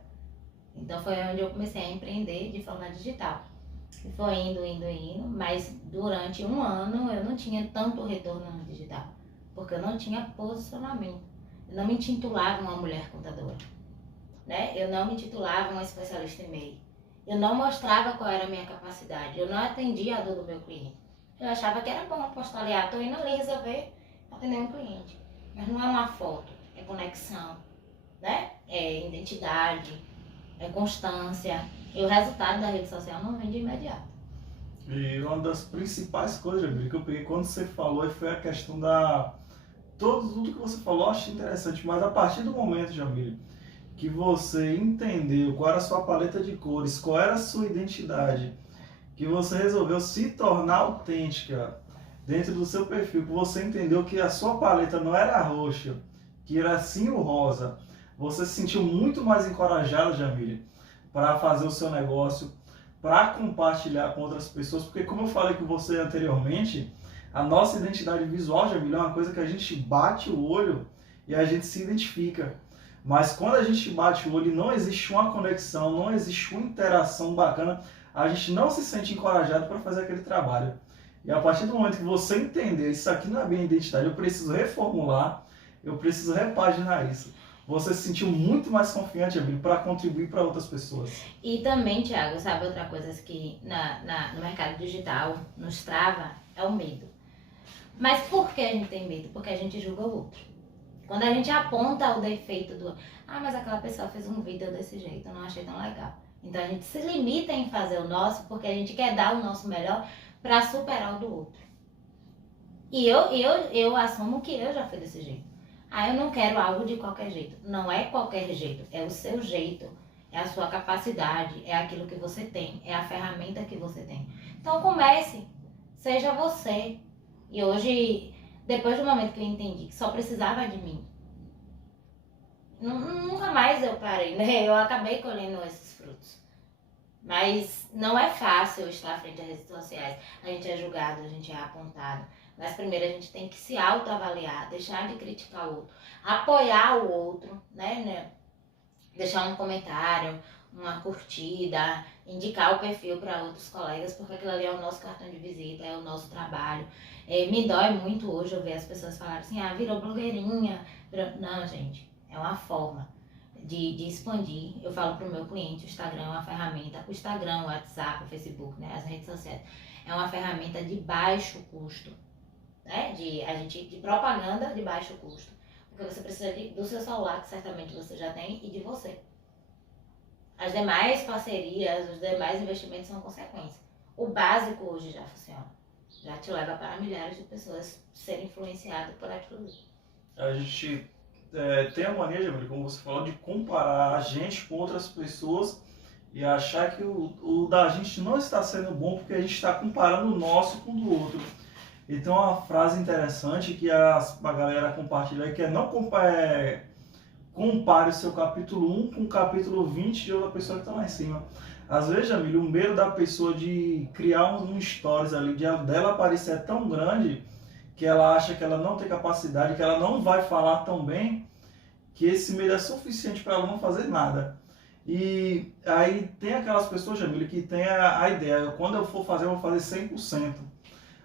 Então foi onde eu comecei a empreender de forma digital. E foi indo, mas durante um ano eu não tinha tanto retorno no digital. Porque eu não tinha posicionamento. Eu não me intitulava uma mulher contadora, né? Eu não me intitulava uma especialista em MEI. Eu não mostrava qual era a minha capacidade. Eu não atendia a dor do meu cliente. Eu achava que era bom apostar ali, tô indo ali resolver atender um cliente. Mas não é uma foto, é conexão, né? É identidade, é constância. E o resultado da rede social não vem de imediato. E uma das principais coisas, Jamile, que eu peguei quando você falou foi a questão tudo que você falou eu achei interessante, mas a partir do momento, Jamile, que você entendeu qual era a sua paleta de cores, qual era a sua identidade, que você resolveu se tornar autêntica dentro do seu perfil, que você entendeu que a sua paleta não era roxa, que era sim o rosa, você se sentiu muito mais encorajado, Jamile, para fazer o seu negócio, para compartilhar com outras pessoas, porque como eu falei com você anteriormente, a nossa identidade visual, Jamile, é uma coisa que a gente bate o olho e a gente se identifica. Mas quando a gente bate o olho e não existe uma conexão, não existe uma interação bacana, a gente não se sente encorajado para fazer aquele trabalho. E a partir do momento que você entender, isso aqui não é minha identidade, eu preciso reformular, eu preciso repaginar isso. Você se sentiu muito mais confiante, Jamile, para contribuir para outras pessoas. E também, Thiago, sabe outra coisa que no mercado digital nos trava? É o medo. Mas por que a gente tem medo? Porque a gente julga o outro. Quando a gente aponta o defeito mas aquela pessoa fez um vídeo desse jeito, eu não achei tão legal. Então a gente se limita em fazer o nosso porque a gente quer dar o nosso melhor para superar o do outro. E eu assumo que eu já fui desse jeito. Eu não quero algo de qualquer jeito. Não é qualquer jeito, é o seu jeito, é a sua capacidade, é aquilo que você tem, é a ferramenta que você tem. Então comece, seja você. E hoje, depois do momento que eu entendi que só precisava de mim, nunca mais eu parei, né? Eu acabei colhendo esses frutos. Mas não é fácil estar à frente das redes sociais. A gente é julgado, a gente é apontado. Mas primeiro a gente tem que se autoavaliar, deixar de criticar o outro, apoiar o outro, né? Deixar um comentário, uma curtida, indicar o perfil para outros colegas, porque aquilo ali é o nosso cartão de visita, é o nosso trabalho. Me dói muito hoje eu ver as pessoas falarem assim, virou blogueirinha. Não, gente, é uma forma de expandir. Eu falo para o meu cliente, o Instagram é uma ferramenta, o Instagram, o WhatsApp, o Facebook, né, as redes sociais, é uma ferramenta de baixo custo, né, de propaganda de baixo custo, porque você precisa do seu celular, que certamente você já tem, e de você. As demais parcerias, os demais investimentos são consequência. O básico hoje já funciona, já te leva para milhares de pessoas serem influenciadas por aquilo. A gente tem a mania, Jamile, como você falou, de comparar a gente com outras pessoas e achar que o da gente não está sendo bom porque a gente está comparando o nosso com o do outro. E tem uma frase interessante que a galera compartilha aí, que é não compare o seu capítulo 1 com o capítulo 20 de outra pessoa que está lá em cima. Às vezes, Jamile, o medo da pessoa de criar um stories ali, dela aparecer é tão grande que ela acha que ela não tem capacidade, que ela não vai falar tão bem, que esse medo é suficiente para ela não fazer nada. E aí tem aquelas pessoas, Jamile, que tem a ideia, quando eu for fazer, eu vou fazer 100%.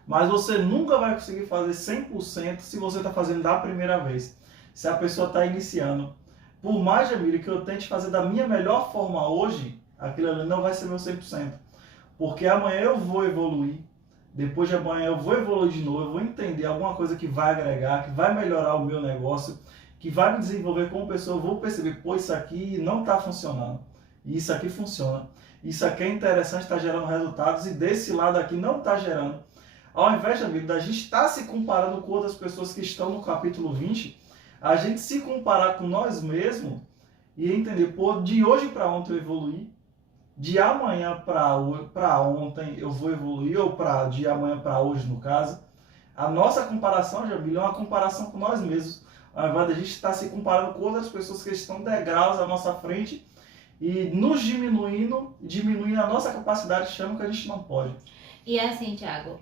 Mas você nunca vai conseguir fazer 100% se você está fazendo da primeira vez. Se a pessoa está iniciando. Por mais, Jamile, que eu tente fazer da minha melhor forma hoje, aquilo ali não vai ser meu 100%. Porque amanhã eu vou evoluir. Depois de amanhã eu vou evoluir de novo, eu vou entender alguma coisa que vai agregar, que vai melhorar o meu negócio, que vai me desenvolver como pessoa. Eu vou perceber, pô, isso aqui não está funcionando. E isso aqui funciona. Isso aqui é interessante, está gerando resultados, e desse lado aqui não está gerando. Ao invés, amigo, da gente estar se comparando com outras pessoas que estão no capítulo 20, a gente se comparar com nós mesmos e entender, pô, de hoje para ontem eu evoluí, de amanhã para ontem eu vou evoluir, ou de amanhã para hoje, no caso. A nossa comparação, Jamile, é uma comparação com nós mesmos. Ao invés de a gente estar se comparando com outras pessoas que estão degraus à nossa frente e nos diminuindo a nossa capacidade, achando que a gente não pode. E assim, Thiago,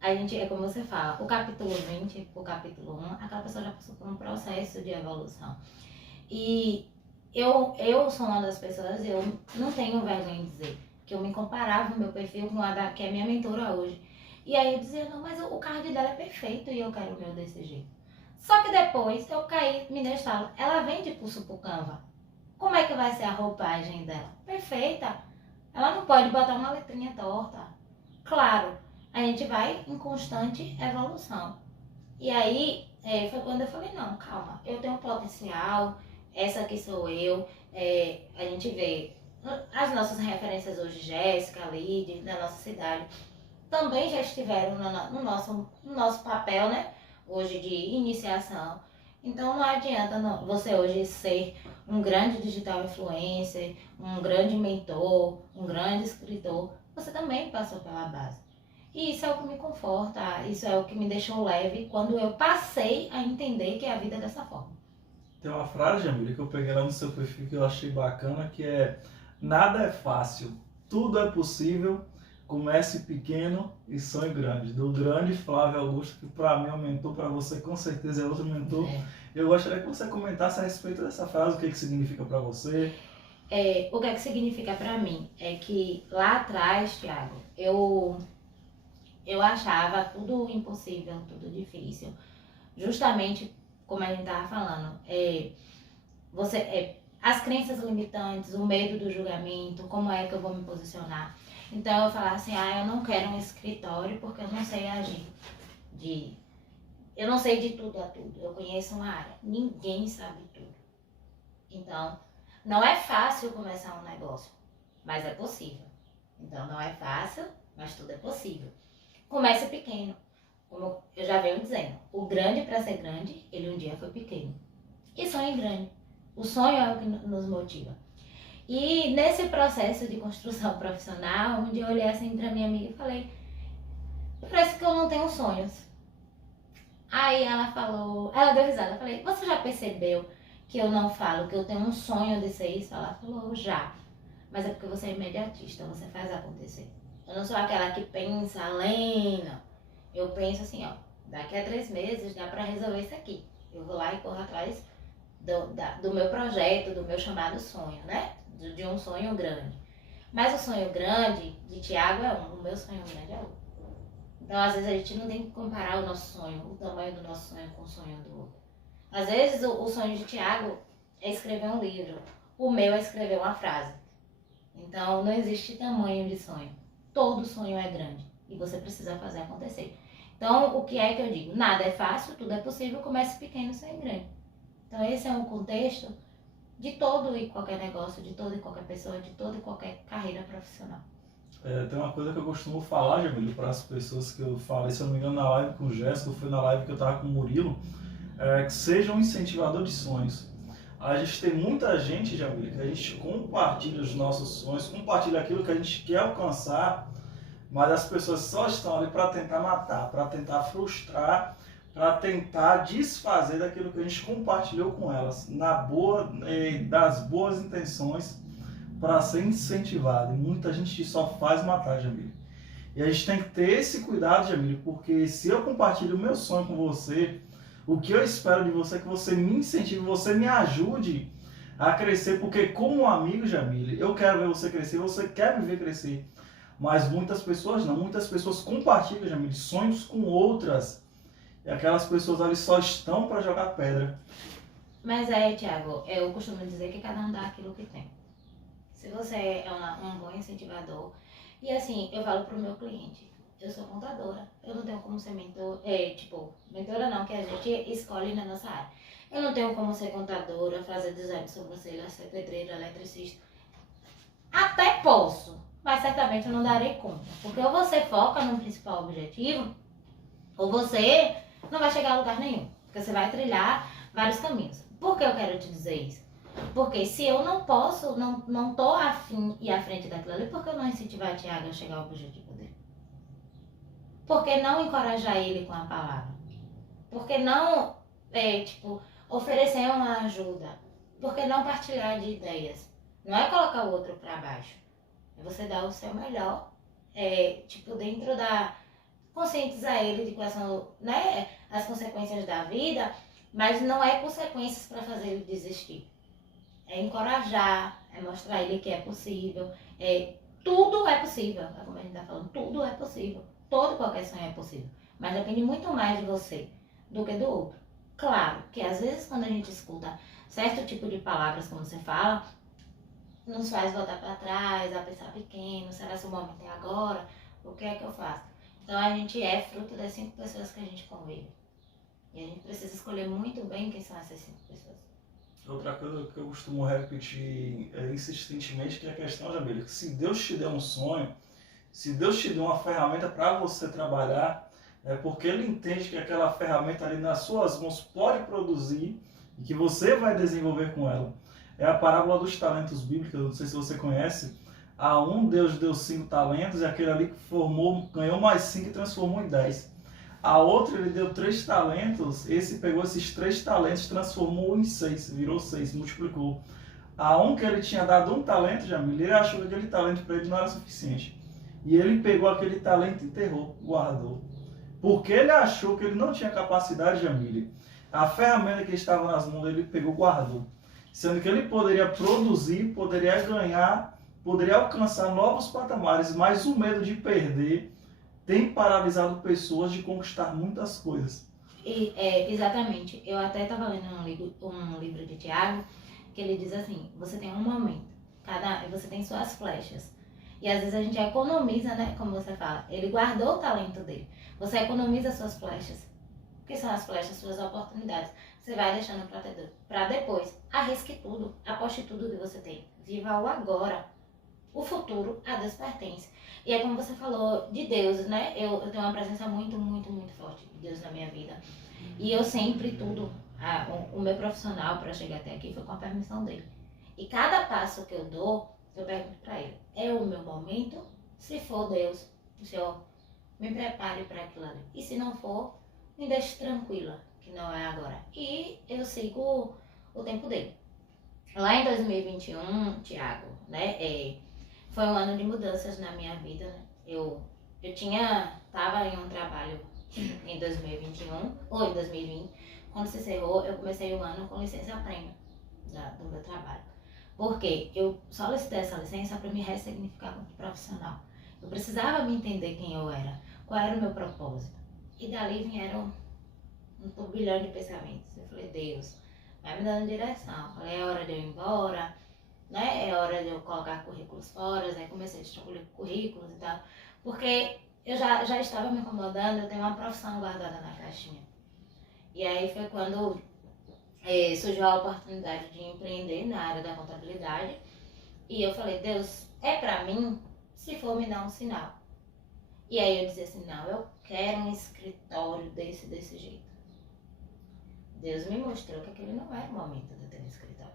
a gente, é como você fala, o capítulo 20, o capítulo 1, aquela pessoa já passou por um processo de evolução. E eu sou uma das pessoas, eu não tenho vergonha de dizer que eu me comparava no meu perfil com a que é minha mentora hoje. E aí eu dizia, não, mas o card dela é perfeito e eu quero o meu desse jeito. Só que depois eu caí, me deu estalo. Ela vende curso pro Canva. Como é que vai ser a roupagem dela? Perfeita. Ela não pode botar uma letrinha torta. Claro, a gente vai em constante evolução. E aí foi quando eu falei, não, calma, eu tenho potencial, essa aqui sou eu. A gente vê as nossas referências hoje, Jéssica, Lid, da nossa cidade, também já estiveram no nosso papel, né? Hoje de iniciação. Então não adianta você hoje ser um grande digital influencer, um grande mentor, um grande escritor. Você também passou pela base. E isso é o que me conforta, isso é o que me deixou leve quando eu passei a entender que a vida é dessa forma. Tem uma frase, Jamile, que eu peguei lá no seu perfil que eu achei bacana, que é: nada é fácil, tudo é possível, comece pequeno e sonhe grande. Do grande Flávio Augusto, que para mim é um mentor, para você com certeza é outro mentor. Eu gostaria que você comentasse a respeito dessa frase, o que significa para você. O que significa para mim é que lá atrás, Thiago, eu achava tudo impossível, tudo difícil. Justamente como a gente estava falando, as crenças limitantes, o medo do julgamento, como é que eu vou me posicionar. Então eu falava assim, eu não quero um escritório porque eu não sei agir. Eu não sei de tudo a tudo, eu conheço uma área, ninguém sabe tudo. Então, não é fácil começar um negócio, mas é possível. Então não é fácil, mas tudo é possível. Comece pequeno, como eu já venho dizendo, o grande para ser grande, ele um dia foi pequeno. E sonhe grande, o sonho é o que nos motiva. E nesse processo de construção profissional, um dia eu olhei assim pra minha amiga e falei, parece que eu não tenho sonhos. Aí ela deu risada, eu falei, você já percebeu que eu não falo, que eu tenho um sonho de ser isso? Ela falou, já, mas é porque você é imediatista, você faz acontecer. Eu não sou aquela que pensa além, não. Eu penso assim, daqui a 3 meses dá pra resolver isso aqui. Eu vou lá e corro atrás do meu projeto, do meu chamado sonho, né? de um sonho grande. Mas o sonho grande de Tiago é um, o meu sonho grande é outro. Então, às vezes, a gente não tem que comparar o nosso sonho, o tamanho do nosso sonho com o sonho do outro. Às vezes, o sonho de Tiago é escrever um livro. O meu é escrever uma frase. Então, não existe tamanho de sonho. Todo sonho é grande e você precisa fazer acontecer. Então, o que é que eu digo? Nada é fácil, tudo é possível, comece pequeno e saia grande. Então, esse é um contexto de todo e qualquer negócio, de toda e qualquer pessoa, de toda e qualquer carreira profissional. Tem uma coisa que eu costumo falar, Jamílio, para as pessoas que eu falei, se eu não me engano, na live com o Jéssica, foi na live que eu estava com o Murilo, que seja um incentivador de sonhos. A gente tem muita gente, Jamílio, que a gente compartilha os nossos sonhos, compartilha aquilo que a gente quer alcançar, mas as pessoas só estão ali para tentar matar, para tentar frustrar, para tentar desfazer daquilo que a gente compartilhou com elas, das boas intenções, para ser incentivado. E muita gente só faz matar, Jamílio. E a gente tem que ter esse cuidado, Jamílio, porque se eu compartilho o meu sonho com você, o que eu espero de você é que você me incentive, você me ajude a crescer, porque como amigo, Jamílio, eu quero ver você crescer, você quer me ver crescer. Mas muitas pessoas não, muitas pessoas compartilham, Jamílio, sonhos com outras. E aquelas pessoas ali só estão para jogar pedra. Mas Tiago, eu costumo dizer que cada um dá aquilo que tem. Se você é um bom incentivador, e assim, eu falo pro meu cliente, eu sou contadora, eu não tenho como ser mentora não, que a gente escolhe na nossa área. Eu não tenho como ser contadora, fazer design de sobrancelha, ser pedreira, eletricista. Até posso, mas certamente eu não darei conta. Porque ou você foca no principal objetivo, ou você não vai chegar a lugar nenhum. Porque você vai trilhar vários caminhos. Por que eu quero te dizer isso? Porque se eu não posso, não tô afim e à frente daquilo ali, por que eu não incentivar a Tiago a chegar ao objetivo dele? Por que não encorajar ele com a palavra? Por que não, oferecer uma ajuda? Por que não partilhar de ideias? Não é colocar o outro para baixo. É você dar o seu melhor, dentro da... conscientizar ele de quais são, né, as consequências da vida, mas não é consequências para fazer ele desistir. É encorajar, é mostrar a ele que é possível. Tudo é possível, é como a gente está falando, tudo é possível. Todo e qualquer sonho é possível. Mas depende muito mais de você do que do outro. Claro que às vezes quando a gente escuta certo tipo de palavras, como você fala, nos faz voltar para trás, a pensar pequeno, será que o momento é agora? O que é que eu faço? Então a gente é fruto das 5 pessoas que a gente convive. E a gente precisa escolher muito bem quem são essas 5 pessoas. Outra coisa que eu costumo repetir insistentemente que é a questão, Jamílio, que se Deus te der um sonho, se Deus te der uma ferramenta para você trabalhar, é porque Ele entende que aquela ferramenta ali nas suas mãos pode produzir e que você vai desenvolver com ela. É a parábola dos talentos bíblicos, não sei se você conhece. A um Deus deu 5 talentos e aquele ali que ganhou mais 5 e transformou em 10. A outra ele deu 3 talentos, esse pegou esses 3 talentos, transformou em 6, virou 6, multiplicou. A um que ele tinha dado 1 talento, Jamília, ele achou que aquele talento para ele não era suficiente. E ele pegou aquele talento e enterrou, guardou. Porque ele achou que ele não tinha capacidade, Jamília. A ferramenta que estava nas mãos dele, ele pegou e guardou. Sendo que ele poderia produzir, poderia ganhar, poderia alcançar novos patamares, mas o medo de perder tem paralisado pessoas de conquistar muitas coisas. Exatamente. Eu até estava lendo um livro de Tiago, que ele diz assim, você tem um momento, você tem suas flechas. E às vezes a gente economiza, né? Como você fala, ele guardou o talento dele. Você economiza suas flechas. O que são as flechas? Suas oportunidades. Você vai deixando para depois. Arrisque tudo, aposte tudo que você tem. Viva o agora. O futuro a Deus pertence. E é como você falou de Deus, né? Eu tenho uma presença muito, muito, muito forte de Deus na minha vida. E eu sempre o meu profissional para chegar até aqui foi com a permissão dele. E cada passo que eu dou, eu pergunto para ele, é o meu momento? Se for Deus, o Senhor me prepare para aquilo ali. E se não for, me deixe tranquila, que não é agora. E eu sigo o tempo dele. Lá em 2021, Tiago, né? Foi um ano de mudanças na minha vida, né? Eu tava em um trabalho em 2021, ou em 2020, quando se encerrou, eu comecei o ano com licença prêmio do meu trabalho. Porque eu solicitei essa licença para me ressignificar como profissional. Eu precisava me entender quem eu era, qual era o meu propósito. E dali vieram um turbilhão de pensamentos. Eu falei, Deus, vai me dando direção. Eu falei, é hora de eu ir embora, né? É hora de eu colocar currículos fora. Aí comecei a distribuir currículos e tal. Porque eu já estava me incomodando, eu tenho uma profissão guardada na caixinha. E aí foi quando surgiu a oportunidade de empreender na área da contabilidade. E eu falei, Deus, é pra mim? Se for, me dá um sinal. E aí eu dizia assim, não, eu quero um escritório desse jeito. Deus me mostrou que aquele não era o momento de eu ter um escritório.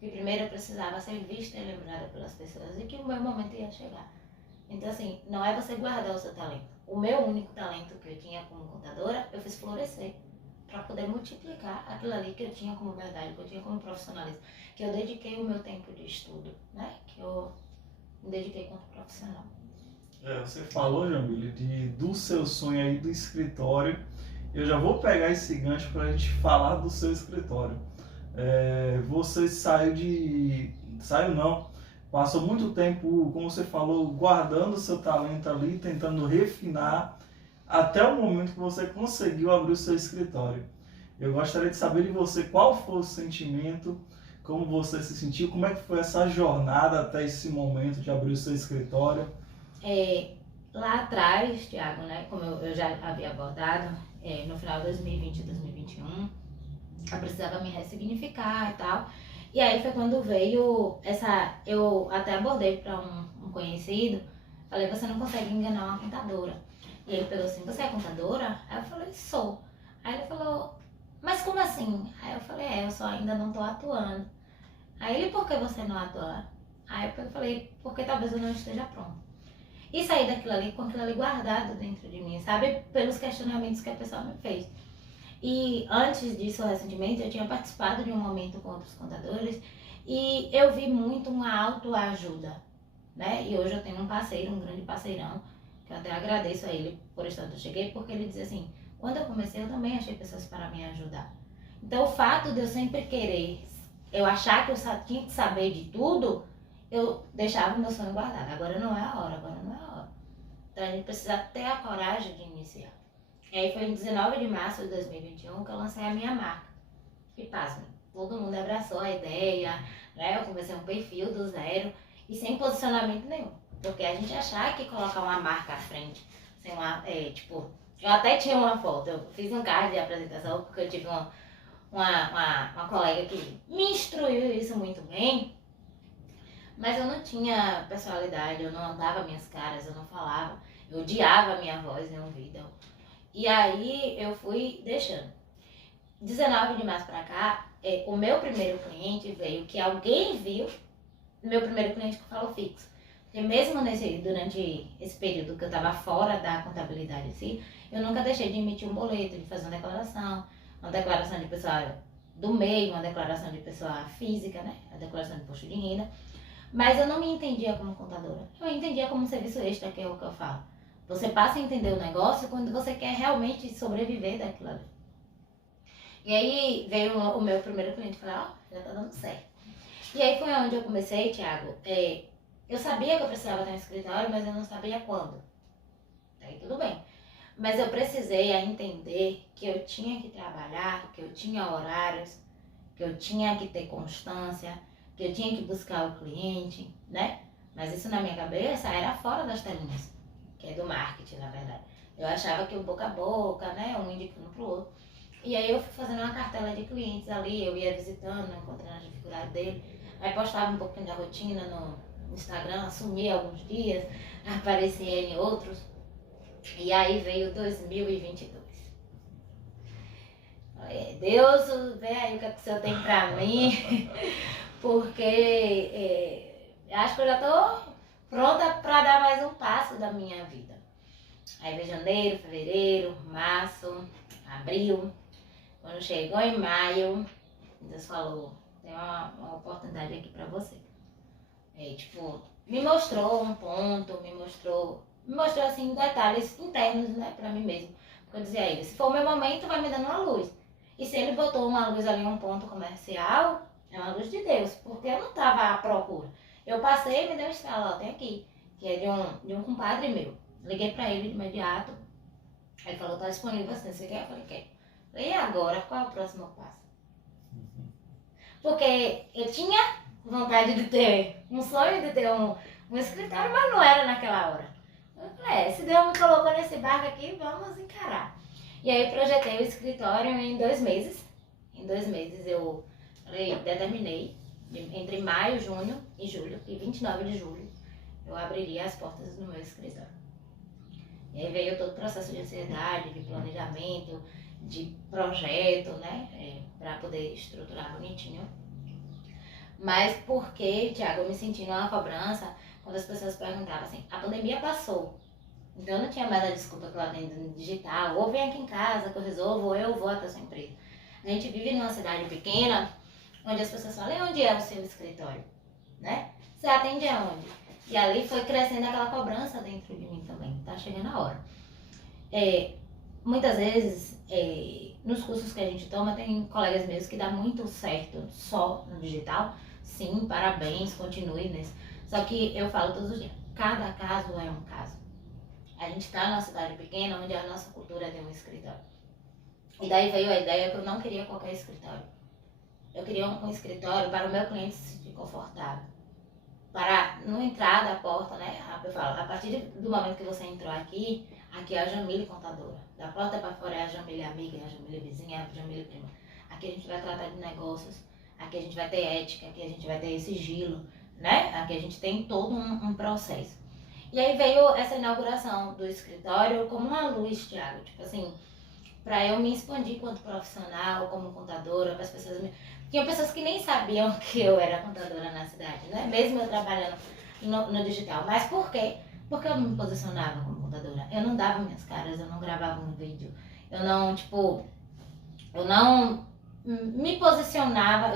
Que primeiro eu precisava ser vista e lembrada pelas pessoas e que o meu momento ia chegar. Então assim, não é você guardar o seu talento. O meu único talento que eu tinha como contadora, eu fiz florescer. Para poder multiplicar aquilo ali que eu tinha como verdade, que eu tinha como profissionalismo. Que eu dediquei o meu tempo de estudo, né? Que eu me dediquei como profissional. Você falou, Jamile, do seu sonho aí do escritório. Eu já vou pegar esse gancho para a gente falar do seu escritório. Você saiu não, passou muito tempo, como você falou, guardando o seu talento ali, tentando refinar, até o momento que você conseguiu abrir o seu escritório. Eu gostaria de saber de você qual foi o sentimento, como você se sentiu, como é que foi essa jornada até esse momento de abrir o seu escritório. Lá atrás, Thiago, né, como eu já havia abordado, no final de 2020 e 2021, eu precisava me ressignificar e tal. E aí foi quando veio eu até abordei para um conhecido, falei, você não consegue enganar uma contadora. E ele pegou assim, você é contadora? Aí eu falei, sou. Aí ele falou, mas como assim? Aí eu falei, eu só ainda não tô atuando. Aí ele, por que você não atua? Aí eu falei, porque talvez eu não esteja pronta. E saí daquilo ali com aquilo ali guardado dentro de mim, sabe? Pelos questionamentos que a pessoa me fez. E antes disso, recentemente, eu tinha participado de um momento com outros contadores e eu vi muito uma autoajuda, né? E hoje eu tenho um parceiro, um grande parceirão, que eu até agradeço a ele por estar onde eu cheguei, porque ele dizia assim, quando eu comecei eu também achei pessoas para me ajudar. Então o fato de eu sempre querer, eu achar que eu tinha que saber de tudo, eu deixava o meu sonho guardado. Agora não é a hora, agora não é a hora. Então a gente precisa ter a coragem de iniciar. E aí foi em 19 de março de 2021 que eu lancei a minha marca. E pasme, todo mundo abraçou a ideia, né? Eu comecei um perfil do zero e sem posicionamento nenhum. Porque a gente achar que colocar uma marca à frente, sem eu até tinha uma foto, eu fiz um card de apresentação porque eu tive uma colega que me instruiu isso muito bem. Mas eu não tinha personalidade, eu não dava minhas caras, eu não falava. Eu odiava a minha voz em um vídeo. E aí eu fui deixando. 19 de março pra cá, o meu primeiro cliente veio, que alguém viu, meu primeiro cliente que falou fixo. Porque mesmo durante esse período que eu estava fora da contabilidade em si, eu nunca deixei de emitir um boleto, de fazer uma declaração de pessoa do meio, uma declaração de pessoa física, né? A declaração de imposto de renda. Mas eu não me entendia como contadora. Eu me entendia como um serviço extra, que é o que eu falo. Você passa a entender o negócio quando você quer realmente sobreviver daquilo ali. E aí veio o meu primeiro cliente e falou, já tá dando certo. E aí foi onde eu comecei, Thiago. Eu sabia que eu precisava ter um escritório, mas eu não sabia quando. Aí tudo bem. Mas eu precisei entender que eu tinha que trabalhar, que eu tinha horários, que eu tinha que ter constância, que eu tinha que buscar o cliente, né? Mas isso na minha cabeça era fora das telinhas, que é do marketing, na verdade. Eu achava que o boca a boca, né? Um indicando pro outro. E aí eu fui fazendo uma cartela de clientes ali, eu ia visitando, encontrando as dificuldades dele. Aí postava um pouquinho da rotina no Instagram, sumia alguns dias, aparecia em outros. E aí veio 2022. Deus, vê aí o que o Senhor tem pra mim. Porque acho que eu já tô pronta para dar mais um passo da minha vida. Aí veio janeiro, fevereiro, março, abril. Quando chegou em maio, Deus falou, tem uma oportunidade aqui para você. Me mostrou um ponto, me mostrou assim detalhes internos, né, para mim mesmo. Porque eu dizia se for o meu momento, vai me dando uma luz. E se ele botou uma luz ali, um ponto comercial, É uma luz de Deus, porque eu não estava à procura. Eu passei e me deu um estralo, ó, tem aqui, que é de um compadre meu. Liguei pra ele de imediato. Ele falou, tá disponível assim, você quer? Eu falei, quer. Falei, e agora, qual é o próximo passo? Porque eu tinha vontade de ter, um sonho de ter um escritório, mas não era naquela hora. Eu falei, se Deus me colocou nesse barco aqui, vamos encarar. E aí projetei o escritório em 2 meses. Em 2 meses eu determinei, entre maio, junho e julho, e 29 de julho, eu abriria as portas do meu escritório. E aí veio todo o processo de ansiedade, de planejamento, de projeto, né? Para poder estruturar bonitinho. Mas porque, Thiago, eu me senti numa cobrança quando as pessoas perguntavam assim, a pandemia passou. Então eu não tinha mais a desculpa que lá dentro no digital, ou vem aqui em casa que eu resolvo, ou eu vou até a sua empresa. A gente vive numa cidade pequena, onde as pessoas falam, e onde é o seu escritório? Né? Você atende aonde? E ali foi crescendo aquela cobrança dentro de mim também, tá chegando a hora. Muitas vezes, nos cursos que a gente toma, tem colegas meus que dá muito certo só no digital. Sim, parabéns, continue nesse. Só que eu falo todos os dias, cada caso é um caso. A gente está numa cidade pequena, onde a nossa cultura é de um escritório. E daí veio a ideia que eu não queria qualquer escritório. Eu queria um escritório para o meu cliente se sentir confortável. Para, no entrar da porta, né? Eu falo, a partir do momento que você entrou aqui é a Jamile contadora. Da porta para fora é a Jamile amiga, é a Jamile vizinha, é a Jamile prima. Aqui a gente vai tratar de negócios, aqui a gente vai ter ética, aqui a gente vai ter sigilo, né? Aqui a gente tem todo um processo. E aí veio essa inauguração do escritório como uma luz, Thiago, tipo assim, para eu me expandir quanto profissional, como contadora, para as pessoas me... Tinha pessoas que nem sabiam que eu era contadora na cidade, né? Mesmo eu trabalhando no digital. Mas por quê? Porque eu não me posicionava como contadora. Eu não dava minhas caras, eu não gravava um vídeo. Eu não me posicionava.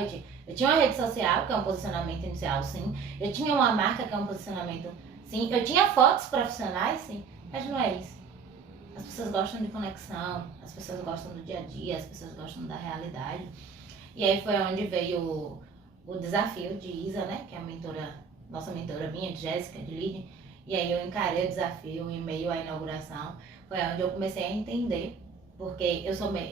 Eu tinha uma rede social, que é um posicionamento inicial, sim. Eu tinha uma marca, que é um posicionamento, sim. Eu tinha fotos profissionais, sim. Mas não é isso. As pessoas gostam de conexão, as pessoas gostam do dia a dia, as pessoas gostam da realidade. E aí foi onde veio o desafio de Isa, né? Que é a mentora, nossa mentora minha, de Jéssica, de Lídia. E aí eu encarei o desafio em meio à inauguração. Foi onde eu comecei a entender, porque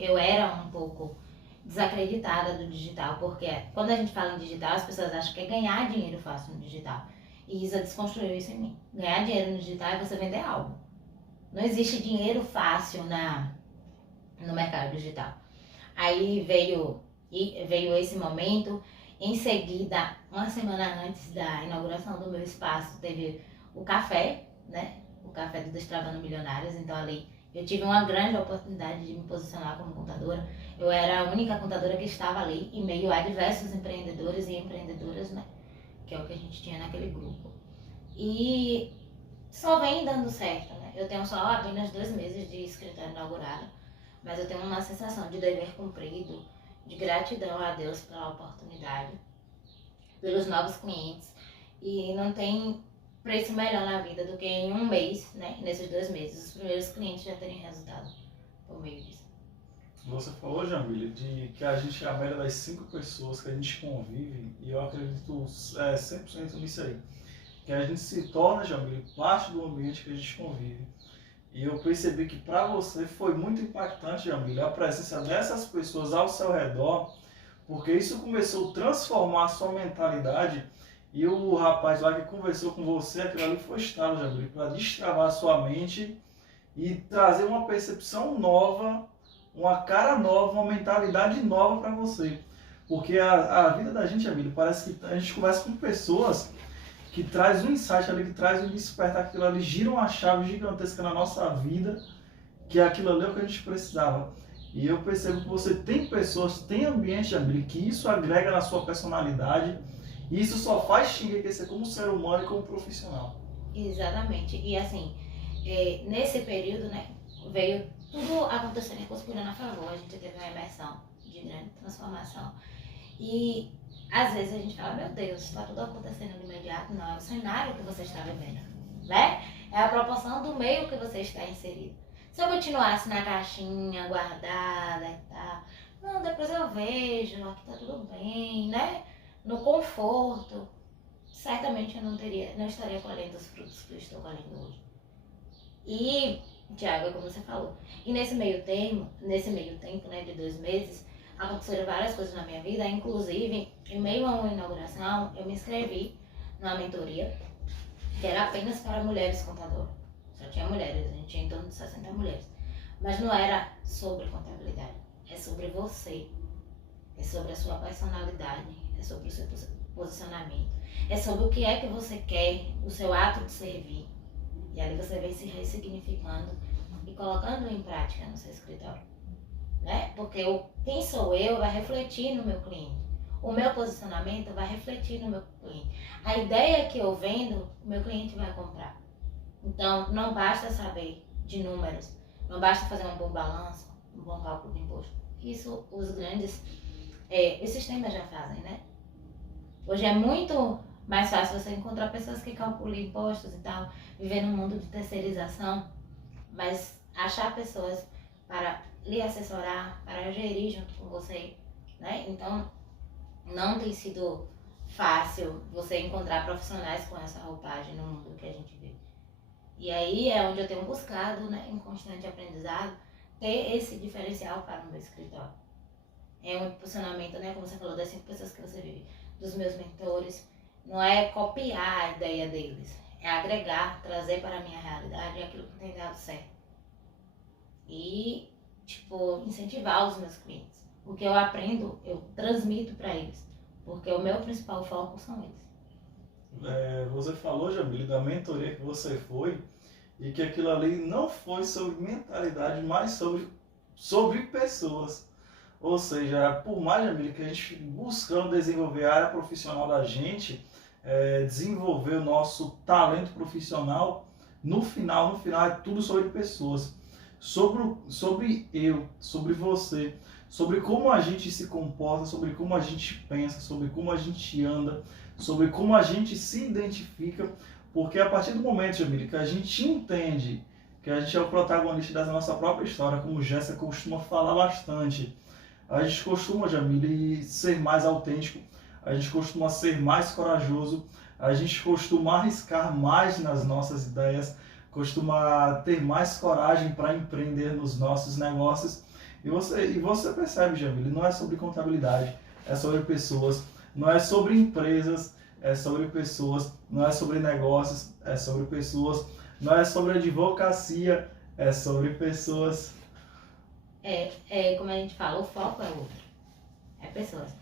eu era um pouco desacreditada do digital, porque quando a gente fala em digital, as pessoas acham que é ganhar dinheiro fácil no digital. E Isa desconstruiu isso em mim. Ganhar dinheiro no digital é você vender algo. Não existe dinheiro fácil no mercado digital. Aí veio esse momento. Em seguida, uma semana antes da inauguração do meu espaço, teve o café, né? O café do Destravando Milionários. Então ali eu tive uma grande oportunidade de me posicionar como contadora. Eu era a única contadora que estava ali, em meio a diversos empreendedores e empreendedoras, né? Que é o que a gente tinha naquele grupo. E só vem dando certo, né? Eu tenho só apenas 2 meses de escritório inaugurado, mas eu tenho uma sensação de dever cumprido, de gratidão a Deus pela oportunidade, pelos novos clientes. E não tem preço melhor na vida do que em 1 mês, né? Nesses 2 meses, os primeiros clientes já terem resultado por meio disso. Você falou, Jamile, de que a gente é a média das 5 pessoas que a gente convive, e eu acredito 100% nisso aí. Que a gente se torna, Jamile, parte do ambiente que a gente convive. E eu percebi que para você foi muito impactante, Jamile, a presença dessas pessoas ao seu redor, porque isso começou a transformar a sua mentalidade. E o rapaz lá que conversou com você, aquilo ali foi estalo, Jamile, para destravar a sua mente e trazer uma percepção nova, uma cara nova, uma mentalidade nova para você. Porque a vida da gente, Jamile, parece que a gente conversa com pessoas que traz um insight ali, que traz um despertar, aquilo ali gira uma chave gigantesca na nossa vida, que aquilo ali é o que a gente precisava. E eu percebo que você tem pessoas, tem ambiente, Jamile, que isso agrega na sua personalidade, e isso só faz te enriquecer como ser humano e como profissional. Exatamente. E assim, nesse período, né, veio tudo acontecendo e conspirando a favor. A gente teve uma imersão de grande transformação. E às vezes a gente fala, meu Deus, está tudo acontecendo de imediato. Não, é o cenário que você está vivendo, né? É a proporção do meio que você está inserido. Se eu continuasse na caixinha, guardada e tal, não, depois eu vejo, aqui tá tudo bem, né? no conforto, certamente eu não estaria colhendo os frutos que eu estou colhendo hoje. E, Tiago, como você falou, e nesse meio tempo, né, de 2 meses, aconteceram várias coisas na minha vida, inclusive, em meio a uma inauguração, eu me inscrevi numa mentoria que era apenas para mulheres contadoras. Só tinha mulheres, a gente tinha em torno de 60 mulheres. Mas não era sobre contabilidade, é sobre você, é sobre a sua personalidade, é sobre o seu posicionamento, é sobre o que é que você quer, o seu ato de servir. E ali você vem se ressignificando e colocando em prática no seu escritório. Né? Porque quem sou eu vai refletir no meu cliente. O meu posicionamento vai refletir no meu cliente. A ideia que eu vendo, o meu cliente vai comprar. Então, não basta saber de números, não basta fazer um bom balanço, um bom cálculo de imposto. Isso os grandes os sistemas já fazem, né? Hoje é muito mais fácil você encontrar pessoas que calculam impostos e tal, viver num mundo de terceirização, mas achar pessoas para lhe assessorar, para gerir junto com você, né? Então, não tem sido fácil você encontrar profissionais com essa roupagem no mundo que a gente vive. E aí é onde eu tenho buscado, né, em constante aprendizado, ter esse diferencial para o meu escritório. É um impulsionamento, né, como você falou, das 5 pessoas que você vive, dos meus mentores. Não é copiar a ideia deles, é agregar, trazer para a minha realidade aquilo que tem dado certo. E, incentivar os meus clientes. O que eu aprendo, eu transmito para eles, porque o meu principal foco são eles. Você falou, Jamile, da mentoria que você foi e que aquilo ali não foi sobre mentalidade, mas sobre pessoas. Ou seja, por mais, Jamile, que a gente buscando desenvolver a área profissional da gente, desenvolver o nosso talento profissional, no final é tudo sobre pessoas. Sobre eu, sobre você, sobre como a gente se comporta, sobre como a gente pensa, sobre como a gente anda, sobre como a gente se identifica, porque a partir do momento, Jamile, que a gente entende que a gente é o protagonista da nossa própria história, como Jéssica costuma falar bastante, a gente costuma, Jamile, ser mais autêntico, a gente costuma ser mais corajoso, a gente costuma arriscar mais nas nossas ideias, costuma ter mais coragem para empreender nos nossos negócios. E você percebe, Jamile, não é sobre contabilidade, é sobre pessoas, não é sobre empresas, é sobre pessoas, não é sobre negócios, é sobre pessoas, não é sobre advocacia, é sobre pessoas. Como a gente fala, o foco é outro, é pessoas.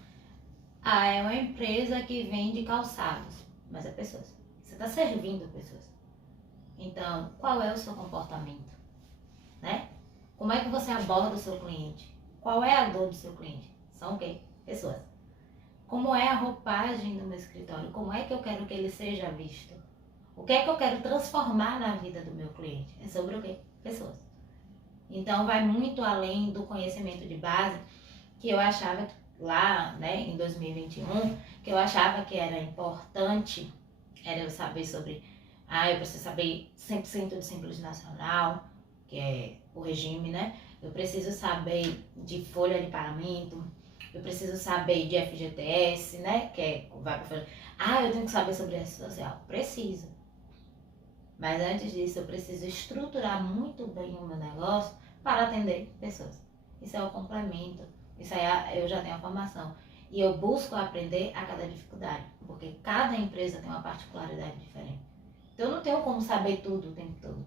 É uma empresa que vende calçados, mas é pessoas. Você está servindo pessoas. Então, qual é o seu comportamento? Né? Como é que você aborda o seu cliente? Qual é a dor do seu cliente? São o quê? Pessoas. Como é a roupagem do meu escritório? Como é que eu quero que ele seja visto? O que é que eu quero transformar na vida do meu cliente? É sobre o quê? Pessoas. Então, vai muito além do conhecimento de base que eu achava lá, né, em 2021, que eu achava que era importante, era eu saber sobre, eu preciso saber 100% de Simples Nacional, que é o regime, né? Eu preciso saber de folha de pagamento, eu preciso saber de FGTS, né? Que vai para folha. Eu tenho que saber sobre a social. Preciso. Mas antes disso, eu preciso estruturar muito bem o meu negócio para atender pessoas. Isso é o complemento. Isso aí eu já tenho a formação. E eu busco aprender a cada dificuldade, porque cada empresa tem uma particularidade diferente. Então eu não tenho como saber tudo o tempo todo.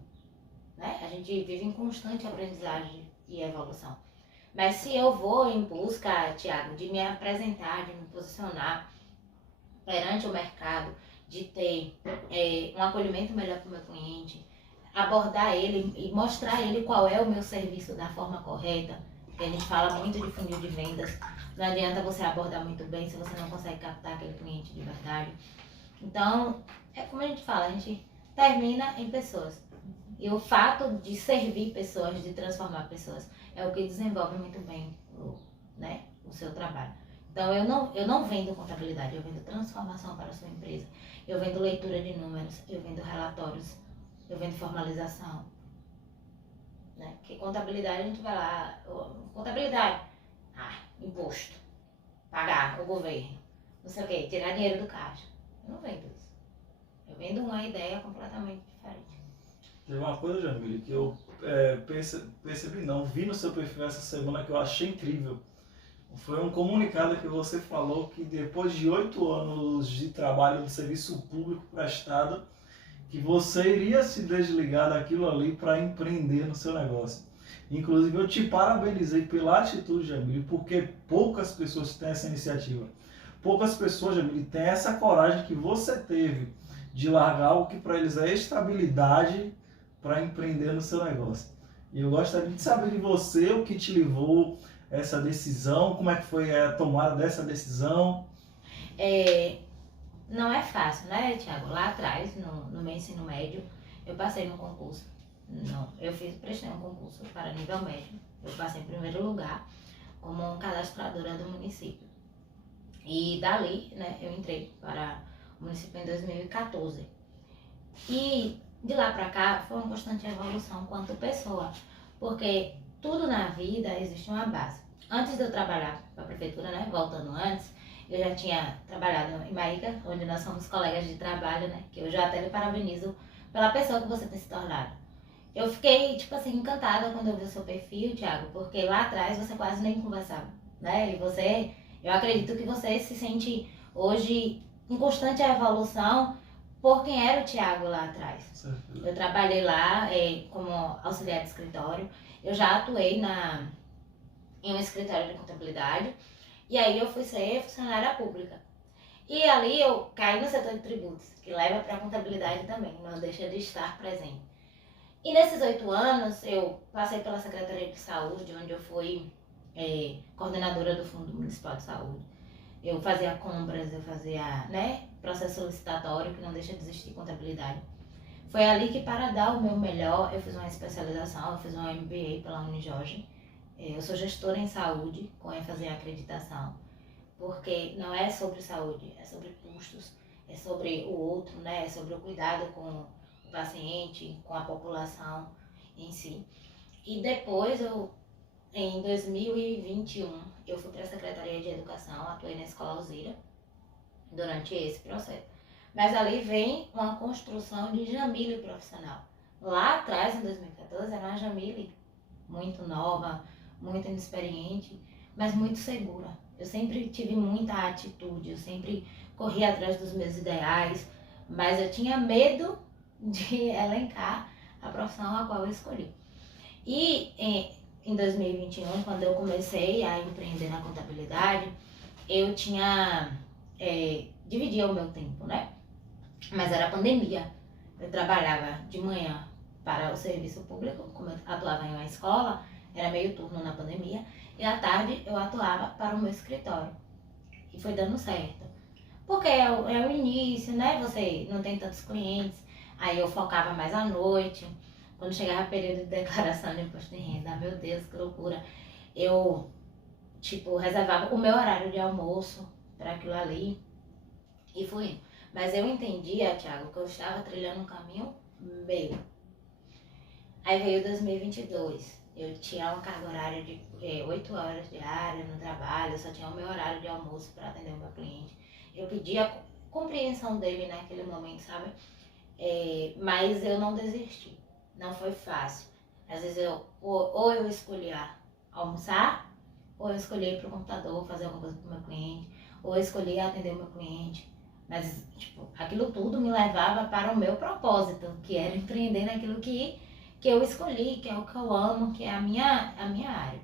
Né? A gente vive em constante aprendizagem e evolução. Mas se eu vou em busca, Tiago, de me apresentar, de me posicionar perante o mercado, de ter um acolhimento melhor para o meu cliente, abordar ele e mostrar a ele qual é o meu serviço da forma correta, porque a gente fala muito de funil de vendas, não adianta você abordar muito bem se você não consegue captar aquele cliente de verdade. Então, é como a gente fala, a gente termina em pessoas. E o fato de servir pessoas, de transformar pessoas, é o que desenvolve muito bem o seu trabalho. Então, eu não vendo contabilidade, eu vendo transformação para a sua empresa. Eu vendo leitura de números, eu vendo relatórios, eu vendo formalização. Né? Porque contabilidade, a gente vai lá, contabilidade, imposto, pagar o governo. não sei o quê, tirar dinheiro do caixa. Eu não vendo isso. Eu vendo uma ideia completamente diferente. Tem uma coisa, Jamile, que eu percebi não, vi no seu perfil essa semana que eu achei incrível. Foi um comunicado que você falou que depois de 8 anos de trabalho no serviço público prestado, que você iria se desligar daquilo ali para empreender no seu negócio. Inclusive eu te parabenizei pela atitude, Jamile, porque poucas pessoas têm essa iniciativa. Poucas pessoas, Jamile, têm essa coragem que você teve de largar algo que para eles é estabilidade para empreender no seu negócio. E eu gostaria de saber de você o que te levou a essa decisão, como é que foi a tomada dessa decisão. Não é fácil, né, Thiago? Lá atrás, no meu ensino médio, eu passei no concurso. Não, prestei um concurso para nível médio. Eu passei em primeiro lugar como cadastradora do município. E dali, né, eu entrei para o município em 2014. E de lá para cá foi uma constante evolução quanto pessoa, porque tudo na vida existe uma base. Antes de eu trabalhar para a prefeitura, né, voltando antes, eu já tinha trabalhado em Maíca, onde nós somos colegas de trabalho, né, que eu já até lhe parabenizo pela pessoa que você tem se tornado. Eu fiquei, tipo assim, encantada quando eu vi o seu perfil, Thiago, porque lá atrás você quase nem conversava, né, e você, eu acredito que você se sente hoje em constante evolução por quem era o Thiago lá atrás. Eu trabalhei lá como auxiliar de escritório, eu já atuei em um escritório de contabilidade, e aí eu fui ser funcionária pública. E ali eu caí no setor de tributos, que leva para a contabilidade também, não deixa de estar presente. E nesses 8 anos eu passei pela Secretaria de Saúde, onde eu fui coordenadora do Fundo Municipal de Saúde. Eu fazia compras, eu fazia, né, processo solicitatório, que não deixa de existir contabilidade. Foi ali que, para dar o meu melhor, eu fiz uma especialização, eu fiz um MBA pela Unijorge. Eu sou gestora em saúde, com ênfase em acreditação, porque não é sobre saúde, é sobre custos, é sobre o outro, né, é sobre o cuidado com o paciente, com a população em si. E depois em 2021, eu fui para a Secretaria de Educação, atuei na Escola Alzira durante esse processo. Mas ali vem uma construção de Jamile profissional. Lá atrás, em 2014, era uma Jamile muito nova, muito inexperiente, mas muito segura. Eu sempre tive muita atitude, eu sempre corri atrás dos meus ideais, mas eu tinha medo de elencar a profissão a qual eu escolhi. E em 2021, quando eu comecei a empreender na contabilidade, eu dividia o meu tempo, né? Mas era pandemia. Eu trabalhava de manhã para o serviço público, como eu atuava em uma escola, era meio turno na pandemia, e à tarde eu atuava para o meu escritório. E foi dando certo. Porque é o início, né? Você não tem tantos clientes, aí eu focava mais à noite. Quando chegava o período de declaração de imposto de renda, meu Deus, que loucura. Eu, reservava o meu horário de almoço para aquilo ali e fui indo. Mas eu entendia, Thiago, que eu estava trilhando um caminho meu. Aí veio 2022. Eu tinha uma carga horária de 8 horas diárias no trabalho, eu só tinha o meu horário de almoço para atender o meu cliente. Eu pedi a compreensão dele naquele momento, sabe? Mas eu não desisti. Não foi fácil. Às vezes ou eu escolhia almoçar, ou eu escolhia ir pro computador, fazer alguma coisa pro meu cliente, ou eu escolhia atender o meu cliente. Mas, aquilo tudo me levava para o meu propósito, que era empreender naquilo que eu escolhi, que é o que eu amo, que é a minha área.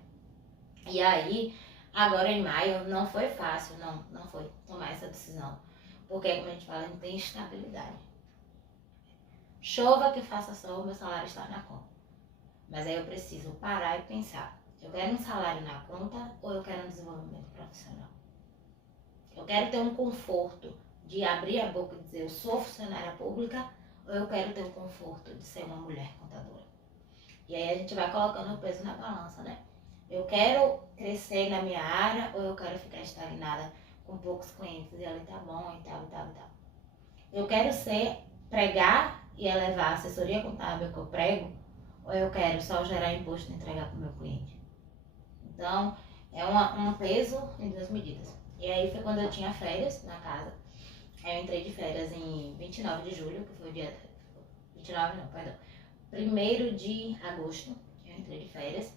E aí, agora em maio, não foi fácil, não foi tomar essa decisão. Porque, como a gente fala, a gente tem estabilidade. Chova que faça sol, o meu salário está na conta. Mas aí eu preciso parar e pensar. Eu quero um salário na conta ou eu quero um desenvolvimento profissional? Eu quero ter um conforto de abrir a boca e dizer eu sou funcionária pública, ou eu quero ter o conforto de ser uma mulher contadora? E aí a gente vai colocando o peso na balança, né? Eu quero crescer na minha área ou eu quero ficar estagnada com poucos clientes e ali tá bom e tal, e tal, e tal. Eu quero pregar e elevar a assessoria contábil que eu prego, ou eu quero só gerar imposto e entregar para o meu cliente? Então, é um peso em duas medidas. E aí foi quando eu tinha férias na casa. Aí eu entrei de férias em 29 de julho, que foi o dia... 29 não, perdão. 1º de agosto eu entrei de férias.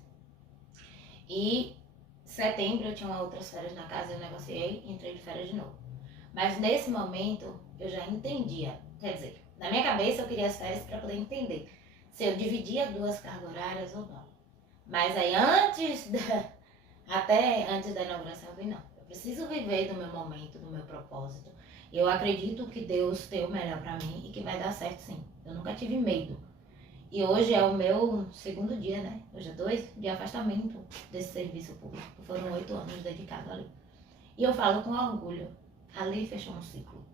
E setembro eu tinha outras férias na casa, eu negociei e entrei de férias de novo. Mas nesse momento eu já entendia, quer dizer, na minha cabeça eu queria as férias para poder entender se eu dividia 2 cargas horárias ou não. Mas aí até antes da inauguração eu falei, não, eu preciso viver do meu momento, do meu propósito. Eu acredito que Deus tem o melhor para mim e que vai dar certo sim. Eu nunca tive medo. E hoje é o meu 2º dia, né? Hoje é 2 de afastamento desse serviço público. Foram 8 anos dedicados ali. E eu falo com orgulho. Ali fechou um ciclo.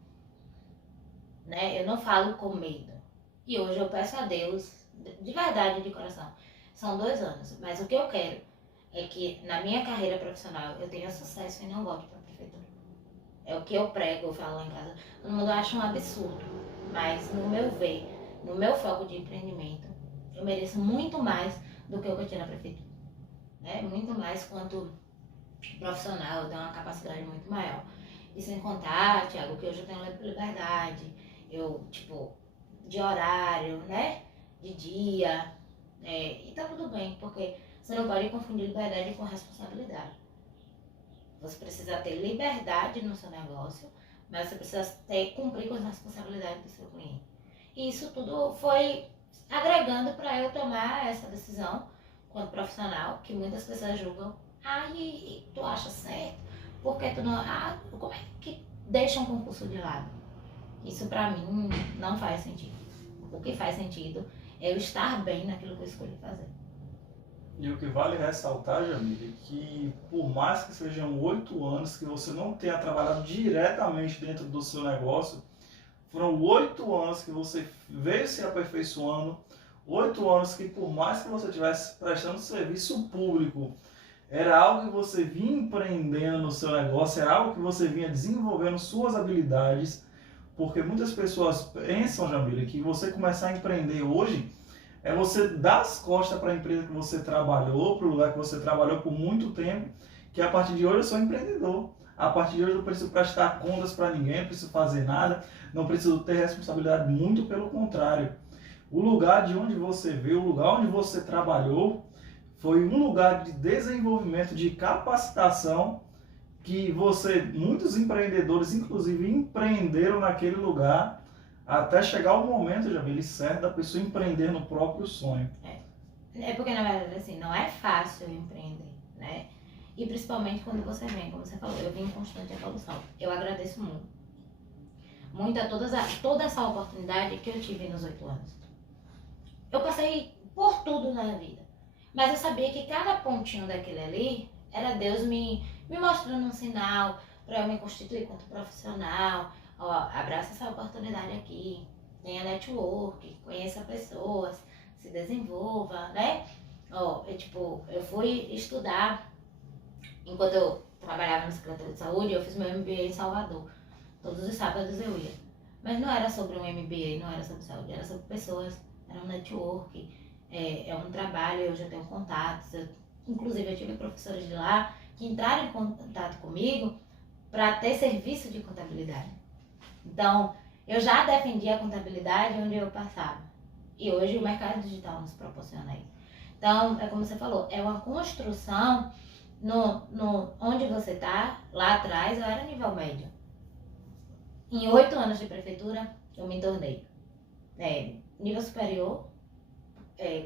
Né? Eu não falo com medo. E hoje eu peço a Deus, de verdade, de coração. São 2 anos. Mas o que eu quero é que na minha carreira profissional eu tenha sucesso e não volte para a prefeitura. É o que eu prego, eu falo lá em casa. Todo mundo acha um absurdo. Mas no meu ver, no meu foco de empreendimento, eu mereço muito mais do que o que eu tinha na prefeitura. Né? Muito mais quanto profissional, eu tenho uma capacidade muito maior. E sem contar, Thiago, que hoje eu tenho liberdade, eu, tipo, de horário, né? De dia. E tá tudo bem, porque você não pode confundir liberdade com responsabilidade. Você precisa ter liberdade no seu negócio, mas você precisa cumprir com as responsabilidades do seu cliente. E isso tudo foi agregando para eu tomar essa decisão quanto profissional, que muitas pessoas julgam. E tu acha certo? Porque tu não... como é que deixa um concurso de lado? Isso pra mim não faz sentido. O que faz sentido é eu estar bem naquilo que eu escolhi fazer. E o que vale ressaltar, Jamile, é que por mais que sejam 8 anos que você não tenha trabalhado diretamente dentro do seu negócio, foram 8 anos que você veio se aperfeiçoando, 8 anos que por mais que você estivesse prestando serviço público, era algo que você vinha empreendendo no seu negócio, era algo que você vinha desenvolvendo suas habilidades, porque muitas pessoas pensam, Jamile, que você começar a empreender hoje é você dar as costas para a empresa que você trabalhou, para o lugar que você trabalhou por muito tempo, que a partir de hoje eu sou empreendedor. A partir de hoje eu não preciso prestar contas para ninguém, não preciso fazer nada, não preciso ter responsabilidade, muito pelo contrário. O lugar de onde você veio, o lugar onde você trabalhou, foi um lugar de desenvolvimento, de capacitação, que muitos empreendedores, inclusive, empreenderam naquele lugar, até chegar o momento, Jamile, certo, da pessoa empreender no próprio sonho. É porque, na verdade, assim, não é fácil empreender, né? E principalmente quando você vem, como você falou, eu vim em constante evolução. Eu agradeço muito. Muito a toda essa oportunidade que eu tive nos 8 anos. Eu passei por tudo na vida. Mas eu sabia que cada pontinho daquele ali era Deus me mostrando um sinal para eu me constituir como profissional. Abraça essa oportunidade aqui, tenha network, conheça pessoas, se desenvolva, né? Eu fui estudar, enquanto eu trabalhava no Secretaria de Saúde, eu fiz meu MBA em Salvador. Todos os sábados eu ia. Mas não era sobre um MBA, não era sobre saúde, era sobre pessoas, era um network, é um trabalho, eu já tenho contatos. Inclusive eu tive professores de lá que entraram em contato comigo para ter serviço de contabilidade. Então, eu já defendia a contabilidade onde eu passava. E hoje o mercado digital nos proporciona isso. Então, é como você falou, é uma construção onde você está, lá atrás eu era nível médio. Em 8 anos de prefeitura, eu me tornei nível superior,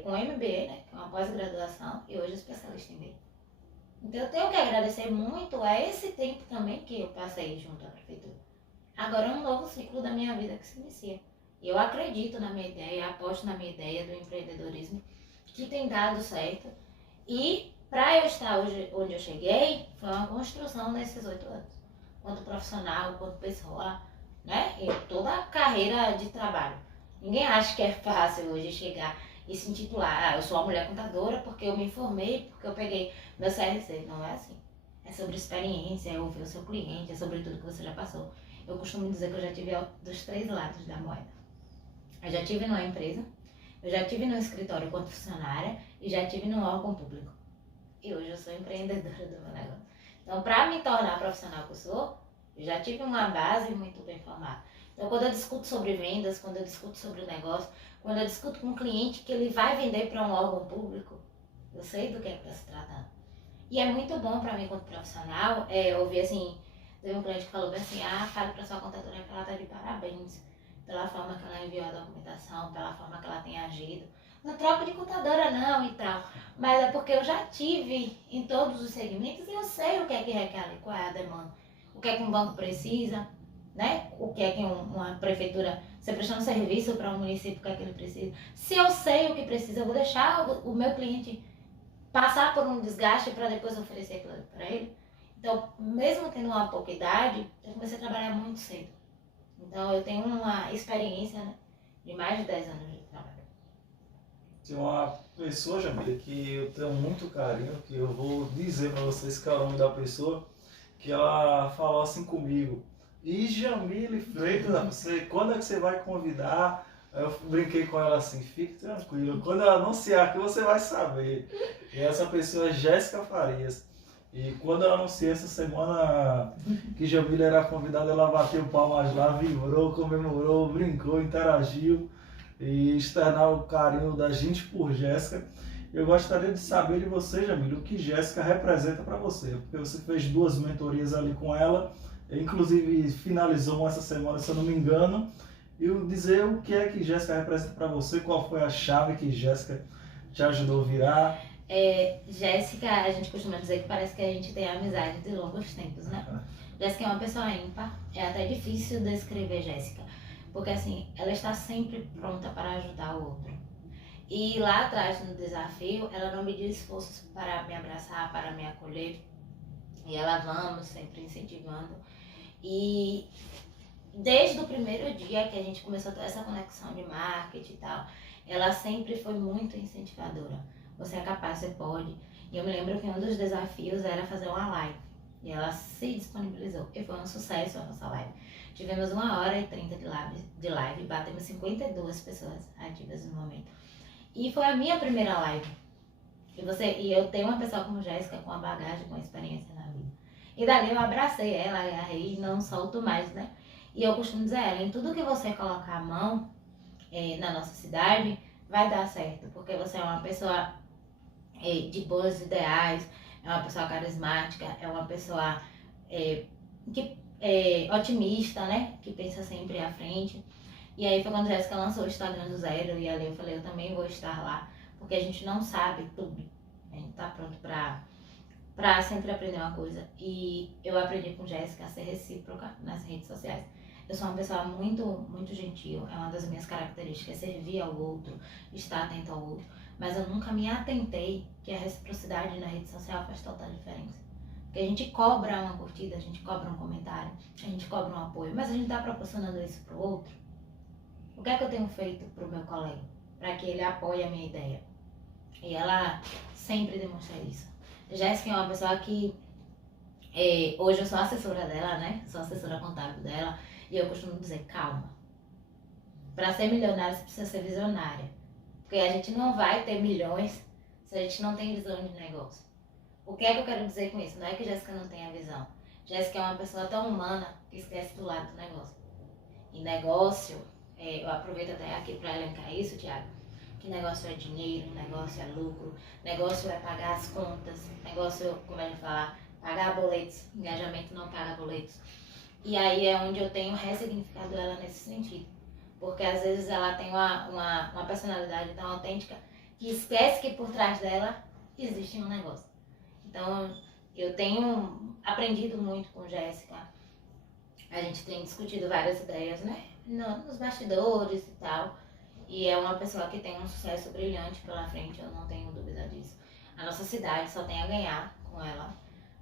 com MBA, né, que é uma pós-graduação, e hoje especialista em BI. Então, eu tenho que agradecer muito a esse tempo também que eu passei junto à prefeitura. Agora é um novo ciclo da minha vida que se inicia. Eu acredito na minha ideia, aposto na minha ideia do empreendedorismo, que tem dado certo. E para eu estar hoje onde eu cheguei, foi uma construção nesses 8 anos. Quanto profissional, quanto pessoa, né? E toda a carreira de trabalho. Ninguém acha que é fácil hoje chegar e se intitular, eu sou uma mulher contadora porque eu me formei, porque eu peguei meu CRC. Não é assim. É sobre experiência, é ouvir o seu cliente, é sobre tudo que você já passou. Eu costumo dizer que eu já tive dos 3 lados da moeda. Eu já tive numa empresa, eu já tive no escritório quanto funcionária e já tive no órgão público. E hoje eu sou empreendedora do meu negócio. Então, para me tornar a profissional que eu sou, eu já tive uma base muito bem formada. Então, quando eu discuto sobre vendas, quando eu discuto sobre o negócio, quando eu discuto com um cliente que ele vai vender para um órgão público, eu sei do que está se tratando. E é muito bom para mim, enquanto profissional, ouvir assim, teve um cliente que falou assim, fale para sua contadora que ela está de parabéns pela forma que ela enviou a documentação, pela forma que ela tem agido. Não troco de contadora não e tal, mas é porque eu já tive em todos os segmentos e eu sei o que é que requer ali, qual é a demanda, o que é que um banco precisa, né? O que é que uma prefeitura, você prestando serviço para um município, o que é que ele precisa. Se eu sei o que precisa, eu vou deixar o meu cliente passar por um desgaste para depois oferecer aquilo para ele. Então, mesmo tendo uma pouca idade, eu comecei a trabalhar muito cedo. Então, eu tenho uma experiência, né, de mais de 10 anos de trabalho. Tem uma pessoa, Jamília, que eu tenho muito carinho, que eu vou dizer para vocês que é o nome da pessoa, que ela falou assim comigo. E Jamília Freitas, quando é que você vai convidar? Eu brinquei com ela assim, fique tranquilo, quando eu anunciar aqui você vai saber. E essa pessoa é Jéssica Farias. E quando eu anunciei essa semana que Jamília era convidada, ela bateu palmas lá, vibrou, comemorou, brincou, interagiu e externar o carinho da gente por Jéssica. Eu gostaria de saber de você, Jamília, o que Jéssica representa para você, porque você fez 2 mentorias ali com ela, inclusive finalizou uma essa semana, se eu não me engano, e dizer o que é que Jéssica representa para você, qual foi a chave que Jéssica te ajudou a virar. Jéssica, a gente costuma dizer que parece que a gente tem amizade de longos tempos, né? Jéssica é uma pessoa ímpar, é até difícil descrever Jéssica, porque assim, ela está sempre pronta para ajudar o outro. E lá atrás no desafio, ela não mediu esforços para me abraçar, para me acolher, e ela vamos sempre incentivando. E desde o primeiro dia que a gente começou a ter essa conexão de marketing e tal, ela sempre foi muito incentivadora. Você é capaz, você pode. E eu me lembro que um dos desafios era fazer uma live. E ela se disponibilizou. E foi um sucesso a nossa live. Tivemos 1h30 de live, batemos 52 pessoas ativas no momento. E foi a minha primeira live. E eu tenho uma pessoa como Jéssica, com a bagagem, com a experiência na vida. E dali eu abracei ela, agarrei e não solto mais, né? E eu costumo dizer a ela, em tudo que você colocar a mão na nossa cidade, vai dar certo. Porque você é uma pessoa de bons ideais, é uma pessoa carismática, é uma pessoa otimista, né? Que pensa sempre à frente. E aí foi quando a Jéssica lançou o Instagram do Zero, e ali eu falei, eu também vou estar lá, porque a gente não sabe tudo. A gente tá pronto pra sempre aprender uma coisa. E eu aprendi com Jéssica a ser recíproca nas redes sociais. Eu sou uma pessoa muito, muito gentil, é uma das minhas características, servir ao outro, estar atento ao outro. Mas eu nunca me atentei que a reciprocidade na rede social faz total diferença. Porque a gente cobra uma curtida, a gente cobra um comentário, a gente cobra um apoio, mas a gente tá proporcionando isso pro outro. O que é que eu tenho feito pro meu colega? Para que ele apoie a minha ideia. E ela sempre demonstra isso. Jéssica é uma pessoa que hoje eu sou assessora dela, né? Sou assessora contábil dela. E eu costumo dizer, calma. Para ser milionária, você precisa ser visionária. Porque a gente não vai ter milhões se a gente não tem visão de negócio. O que é que eu quero dizer com isso? Não é que Jéssica não tenha visão. Jéssica é uma pessoa tão humana que esquece do lado do negócio. E negócio, eu aproveito até aqui para elencar isso, Thiago, que negócio é dinheiro, negócio é lucro, negócio é pagar as contas, negócio, como a gente fala, pagar boletos, engajamento não paga boletos. E aí é onde eu tenho ressignificado ela nesse sentido. Porque às vezes ela tem uma personalidade tão autêntica que esquece que por trás dela existe um negócio. Então eu tenho aprendido muito com Jéssica. A gente tem discutido várias ideias, né? Nos bastidores e tal. E é uma pessoa que tem um sucesso brilhante pela frente, eu não tenho dúvida disso. A nossa cidade só tem a ganhar com ela,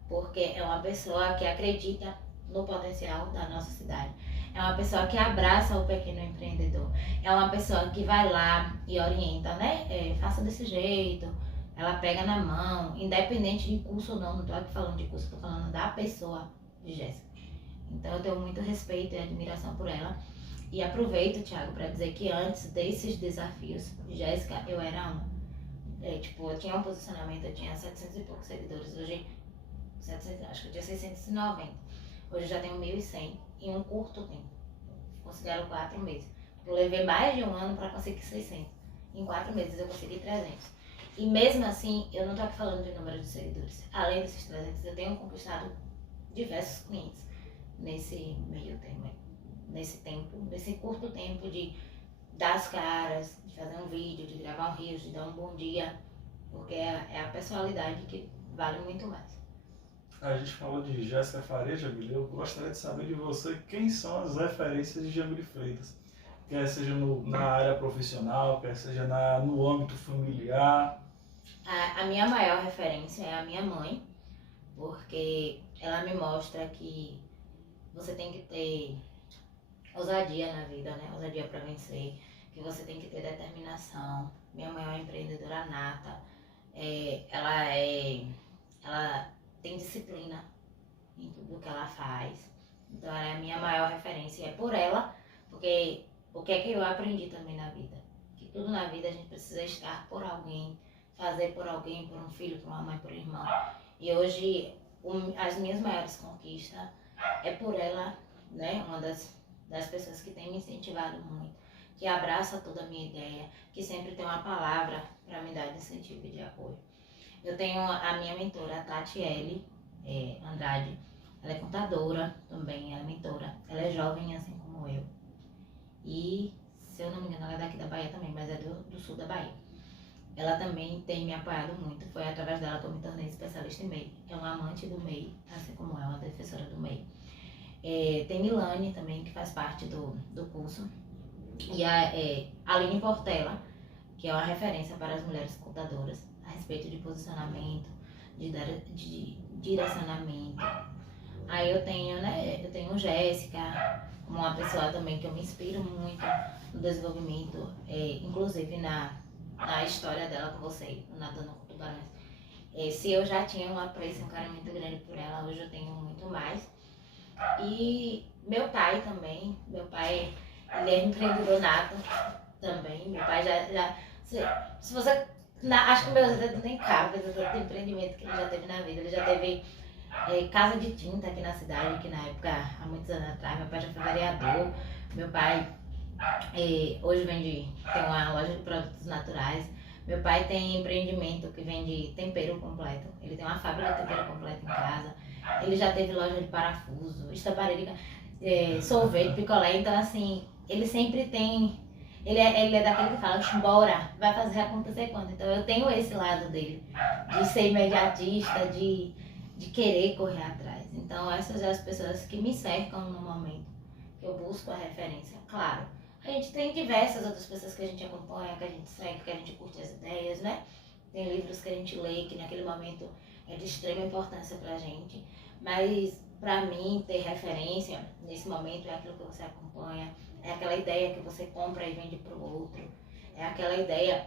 porque é uma pessoa que acredita no potencial da nossa cidade. É uma pessoa que abraça o pequeno empreendedor. É uma pessoa que vai lá e orienta, né? Faça desse jeito. Ela pega na mão, independente de curso ou não. Não estou aqui falando de curso, estou falando da pessoa de Jéssica. Então eu tenho muito respeito e admiração por ela. E aproveito, Thiago, para dizer que antes desses desafios de Jéssica, eu era uma. Eu tinha um posicionamento, eu tinha 700 e poucos seguidores. Hoje 700, acho que eu tinha 690. Hoje eu já tenho 1.100 em um curto tempo. Considero 4 meses. Eu levei mais de um ano para conseguir 600. Em 4 meses eu consegui 300. E mesmo assim, eu não tô aqui falando de número de seguidores. Além desses 300, eu tenho conquistado diversos clientes nesse meio tempo, nesse curto tempo de dar as caras, de fazer um vídeo, de gravar um reel, de dar um bom dia, porque é a personalidade que vale muito mais. A gente falou de Jéssica Faria, Jamile. Eu gostaria de saber de você quem são as referências de Jamile Freitas. Quer seja na área profissional, quer seja no âmbito familiar. A minha maior referência é a minha mãe, porque ela me mostra que você tem que ter ousadia na vida, né? Ousadia para vencer, que você tem que ter determinação. Minha mãe é uma empreendedora nata, ela tem disciplina em tudo que ela faz. Então ela é a minha maior referência e é por ela, porque o que é que eu aprendi também na vida? Que tudo na vida a gente precisa estar por alguém, fazer por alguém, por um filho, por uma mãe, por um irmão. E hoje as minhas maiores conquistas é por ela, né? Uma das pessoas que tem me incentivado muito, que abraça toda a minha ideia, que sempre tem uma palavra para me dar de incentivo e de apoio. Eu tenho a minha mentora, a Tatiele Andrade. Ela é contadora também, ela é mentora. Ela é jovem assim como eu. E, se eu não me engano, ela é daqui da Bahia também, mas é do sul da Bahia. Ela também tem me apoiado muito. Foi através dela que eu me tornei especialista em MEI. É uma amante do MEI, assim como é uma defensora do MEI. Tem Milane também, que faz parte do curso. E a Aline Portela, que é uma referência para as mulheres contadoras a respeito de posicionamento, de direcionamento. Aí eu tenho Jéssica, uma pessoa também que eu me inspiro muito no desenvolvimento, inclusive na história dela com você, nadando com tubarões. Se eu já tinha um apreço, um carinho muito grande por ela, hoje eu tenho muito mais. E meu pai também, ele é empreendedor nato também. Meu pai já se você, acho que meus dedos nem cabem do tanto de empreendimento que ele já teve na vida. Ele já teve casa de tinta aqui na cidade, que na época, há muitos anos atrás, meu pai já foi vereador. Meu pai hoje tem uma loja de produtos naturais. Meu pai tem empreendimento que vende tempero completo. Ele tem uma fábrica de tempero completo em casa. Ele já teve loja de parafuso, estamparia, sorvete, picolé. Então, assim, ele sempre tem... Ele é daquele que fala, bora, vai fazer acontecer quanto. Então, eu tenho esse lado dele, de ser imediatista, de querer correr atrás. Então, essas são as pessoas que me cercam no momento que eu busco a referência. Claro, a gente tem diversas outras pessoas que a gente acompanha, que a gente segue, que a gente curte as ideias, né? Tem livros que a gente lê, que naquele momento é de extrema importância pra gente. Mas, pra mim, ter referência nesse momento é aquilo que você acompanha, é aquela ideia que você compra e vende pro outro, é aquela ideia,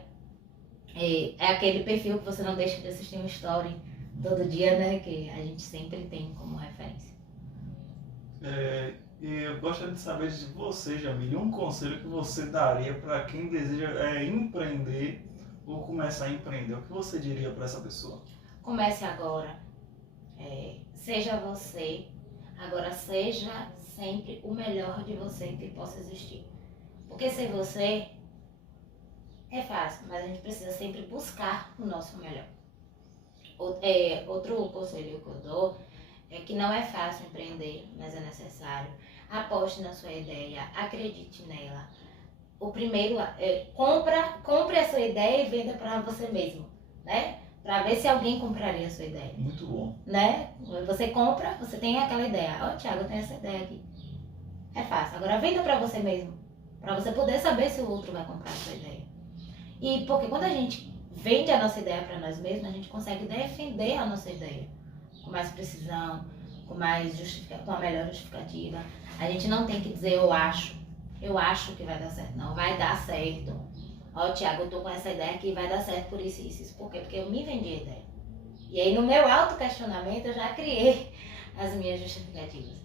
é aquele perfil que você não deixa de assistir uma story todo dia, né? Que a gente sempre tem como referência. E eu gostaria de saber de você, Jamile, um conselho que você daria para quem deseja empreender ou começar a empreender. O que você diria para essa pessoa? Comece agora. Seja você. Agora seja sempre o melhor de você que possa existir. Porque ser você é fácil, mas a gente precisa sempre buscar o nosso melhor. Outro conselho que eu dou é que não é fácil empreender, mas é necessário. Aposte na sua ideia, acredite nela. O primeiro compre a sua ideia e venda para você mesmo, né? Para ver se alguém compraria a sua ideia. Muito bom. Né? Você compra, você tem aquela ideia. Ó, Thiago, eu tenho essa ideia aqui. É fácil. Agora venda para você mesmo, para você poder saber se o outro vai comprar a sua ideia. E porque quando a gente vende a nossa ideia para nós mesmos, a gente consegue defender a nossa ideia com mais precisão, com a melhor justificativa. A gente não tem que dizer eu acho que vai dar certo. Não, vai dar certo. Ó, Thiago, eu tô com essa ideia que vai dar certo por isso e isso. Por quê? Porque eu me vendi a ideia. E aí no meu autoquestionamento eu já criei as minhas justificativas.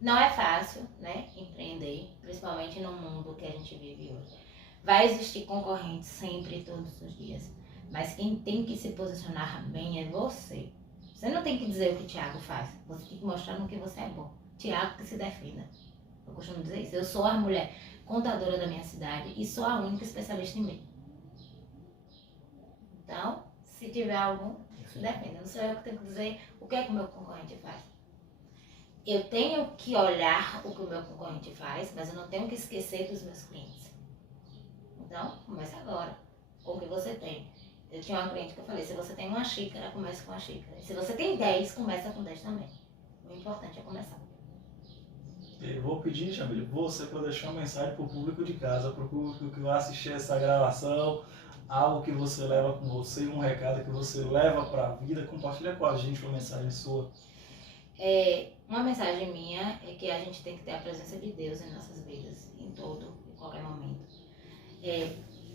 Não é fácil, né, empreender, principalmente no mundo que a gente vive hoje. Vai existir concorrentes sempre, todos os dias. Mas quem tem que se posicionar bem é você. Você não tem que dizer o que o Thiago faz. Você tem que mostrar no que você é bom. Thiago que se defenda. Eu costumo dizer isso. Eu sou a mulher contadora da minha cidade e sou a única especialista em mim. Então, se tiver algum, se defenda. Não sou eu que tenho que dizer o que é que o meu concorrente faz. Eu tenho que olhar o que o meu concorrente faz, mas eu não tenho que esquecer dos meus clientes. Então, comece agora com o que você tem. Eu tinha uma cliente que eu falei, se você tem uma xícara, comece com a xícara. Se você tem 10, começa com 10 também. O importante é começar. Eu vou pedir, Jamile, você para deixar uma mensagem para o público de casa, para o público que vai assistir essa gravação, algo que você leva com você, um recado que você leva para a vida, compartilha com a gente uma mensagem sua. Uma mensagem minha é que a gente tem que ter a presença de Deus em nossas vidas, em todo e qualquer momento.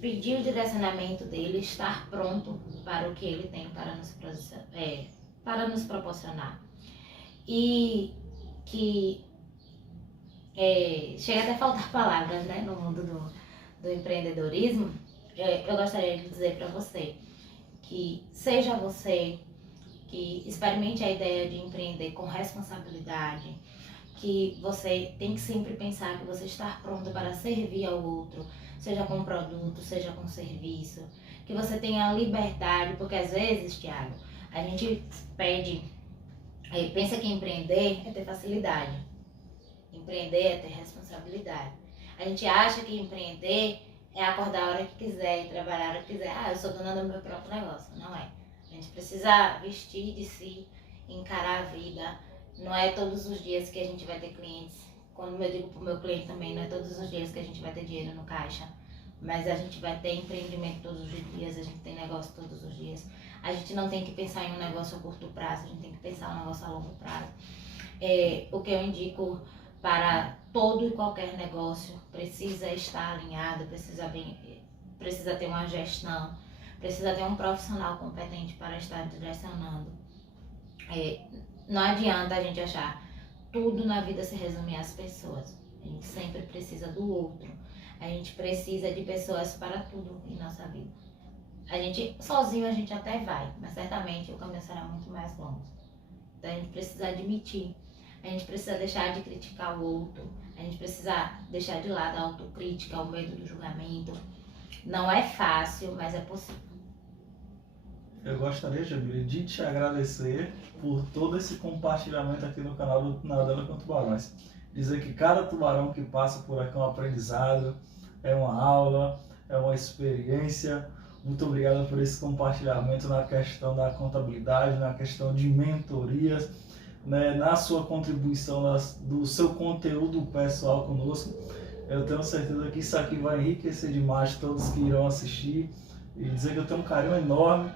Pedir o direcionamento dele, estar pronto para o que ele tem para nos proporcionar. E que chega até a faltar palavras, né, no mundo do empreendedorismo. Eu gostaria de dizer para você que seja você que experimente a ideia de empreender com responsabilidade, que você tem que sempre pensar que você está pronto para servir ao outro, seja com produto, seja com serviço, que você tenha liberdade, porque às vezes, Thiago, a gente pensa que empreender é ter facilidade, empreender é ter responsabilidade. A gente acha que empreender é acordar a hora que quiser e trabalhar a hora que quiser. Eu sou dona do meu próprio negócio. Não é. A gente precisa vestir de si, encarar a vida. Não é todos os dias que a gente vai ter clientes. Quando eu digo para o meu cliente também, não é todos os dias que a gente vai ter dinheiro no caixa. Mas a gente vai ter empreendimento todos os dias, a gente tem negócio todos os dias. A gente não tem que pensar em um negócio a curto prazo, a gente tem que pensar em um negócio a longo prazo. O que eu indico para todo e qualquer negócio precisa estar alinhado, precisa ter uma gestão, precisa ter um profissional competente para estar direcionando. Não adianta a gente achar tudo na vida se resume às pessoas. A gente sempre precisa do outro. A gente precisa de pessoas para tudo em nossa vida. Sozinho a gente até vai, mas certamente o caminho será muito mais longo. Então a gente precisa admitir, a gente precisa deixar de criticar o outro, a gente precisa deixar de lado a autocrítica, o medo do julgamento. Não é fácil, mas é possível. Eu gostaria, Jamile, de te agradecer por todo esse compartilhamento aqui no canal do Nadando com Tubarões. Dizer que cada tubarão que passa por aqui é um aprendizado, é uma aula, é uma experiência. Muito obrigado por esse compartilhamento na questão da contabilidade, na questão de mentorias, né, na sua contribuição do seu conteúdo pessoal conosco. Eu tenho certeza que isso aqui vai enriquecer demais todos que irão assistir e dizer que eu tenho um carinho enorme,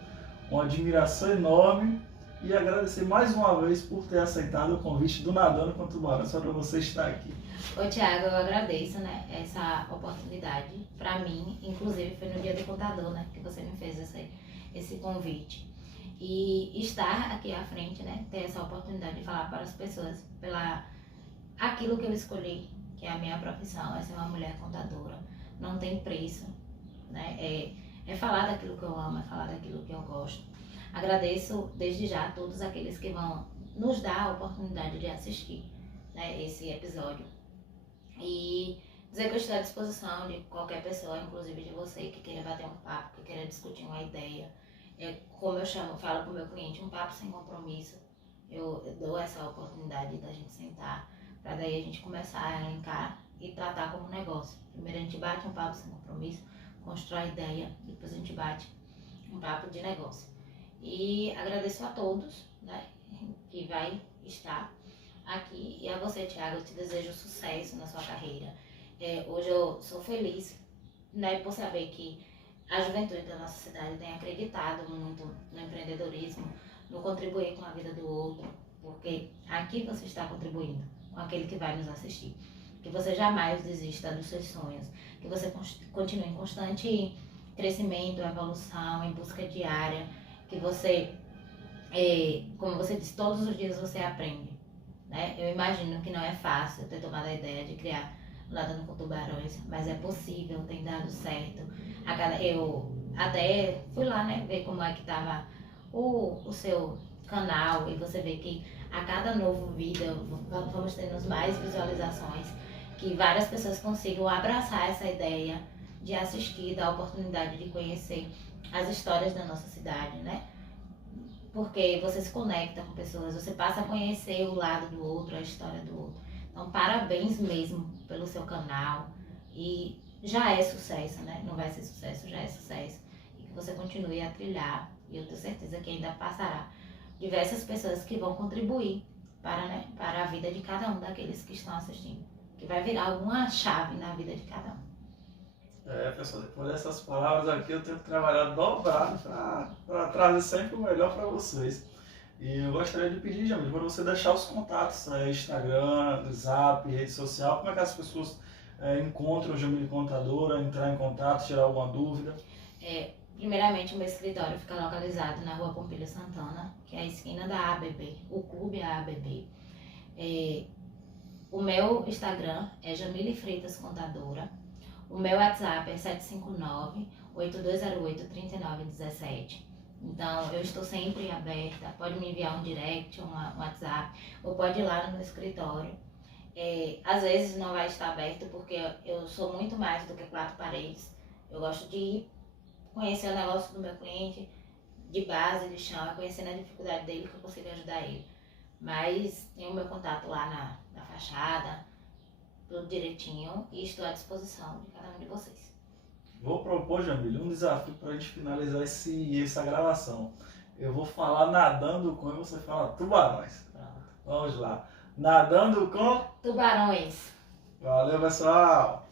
uma admiração enorme e agradecer mais uma vez por ter aceitado o convite do Nadando com Tubarões para você estar aqui. Ô Thiago, eu agradeço, né, essa oportunidade. Para mim, inclusive foi no dia do contador, né, que você me fez esse convite. E estar aqui à frente, né, ter essa oportunidade de falar para as pessoas aquilo que eu escolhi, que é a minha profissão, é ser uma mulher contadora. Não tem preço, né, é falar daquilo que eu amo, é falar daquilo que eu gosto. Agradeço desde já a todos aqueles que vão nos dar a oportunidade de assistir, né, esse episódio. E dizer que eu estou à disposição de qualquer pessoa, inclusive de você, que queira bater um papo, que queira discutir uma ideia. Como eu falo para o meu cliente, um papo sem compromisso. Eu dou essa oportunidade da gente sentar, para daí a gente começar a elencar e tratar como negócio. Primeiro a gente bate um papo sem compromisso, constrói a ideia, depois a gente bate um papo de negócio. E agradeço a todos, né, que vai estar aqui. E a você, Thiago, eu te desejo sucesso na sua carreira. Hoje eu sou feliz, né, por saber que a juventude da nossa cidade tem acreditado muito no empreendedorismo, no contribuir com a vida do outro, porque aqui você está contribuindo com aquele que vai nos assistir. Que você jamais desista dos seus sonhos, que você continue em constante crescimento, evolução, em busca diária, que você, como você disse, todos os dias você aprende, né? Eu imagino que não é fácil ter tomado a ideia de criar Nadando com Tubarões, mas é possível, tem dado certo. Eu até fui lá, né, ver como é que estava o seu canal e você vê que a cada novo vídeo vamos tendo mais visualizações, que várias pessoas consigam abraçar essa ideia de assistir, dar a oportunidade de conhecer as histórias da nossa cidade, né? Porque você se conecta com pessoas, você passa a conhecer o lado do outro, a história do outro. Então, parabéns mesmo pelo seu canal. E já é sucesso, né? Não vai ser sucesso, já é sucesso. E que você continue a trilhar. E eu tenho certeza que ainda passará diversas pessoas que vão contribuir para, né, para a vida de cada um daqueles que estão assistindo. Que vai virar alguma chave na vida de cada um. Pessoal, depois dessas palavras aqui eu tenho que trabalhar dobrado para trazer sempre o melhor para vocês. E eu gostaria de pedir, Jamile, para você deixar os contatos, Instagram, Zap, rede social, como é que as pessoas encontram o Jamile Contadora, entrar em contato, tirar alguma dúvida? Primeiramente, o meu escritório fica localizado na Rua Pompilho Santana, que é a esquina da ABB, o clube é a ABB. O meu Instagram é Jamile Freitas Contadora. O meu WhatsApp é 759-8208-3917. Então, eu estou sempre aberta. Pode me enviar um direct, um WhatsApp, ou pode ir lá no meu escritório. Às vezes não vai estar aberto, porque eu sou muito mais do que 4 paredes. Eu gosto de ir conhecer o negócio do meu cliente, de base, de chão, conhecendo a dificuldade dele, que eu consigo ajudar ele. Mas tem o meu contato lá na fachada, tudo direitinho, e estou à disposição de cada um de vocês. Vou propor, Jamile, um desafio para a gente finalizar essa gravação. Eu vou falar nadando com e você fala tubarões. Pronto. Vamos lá. Nadando com Tubarões. Valeu, pessoal!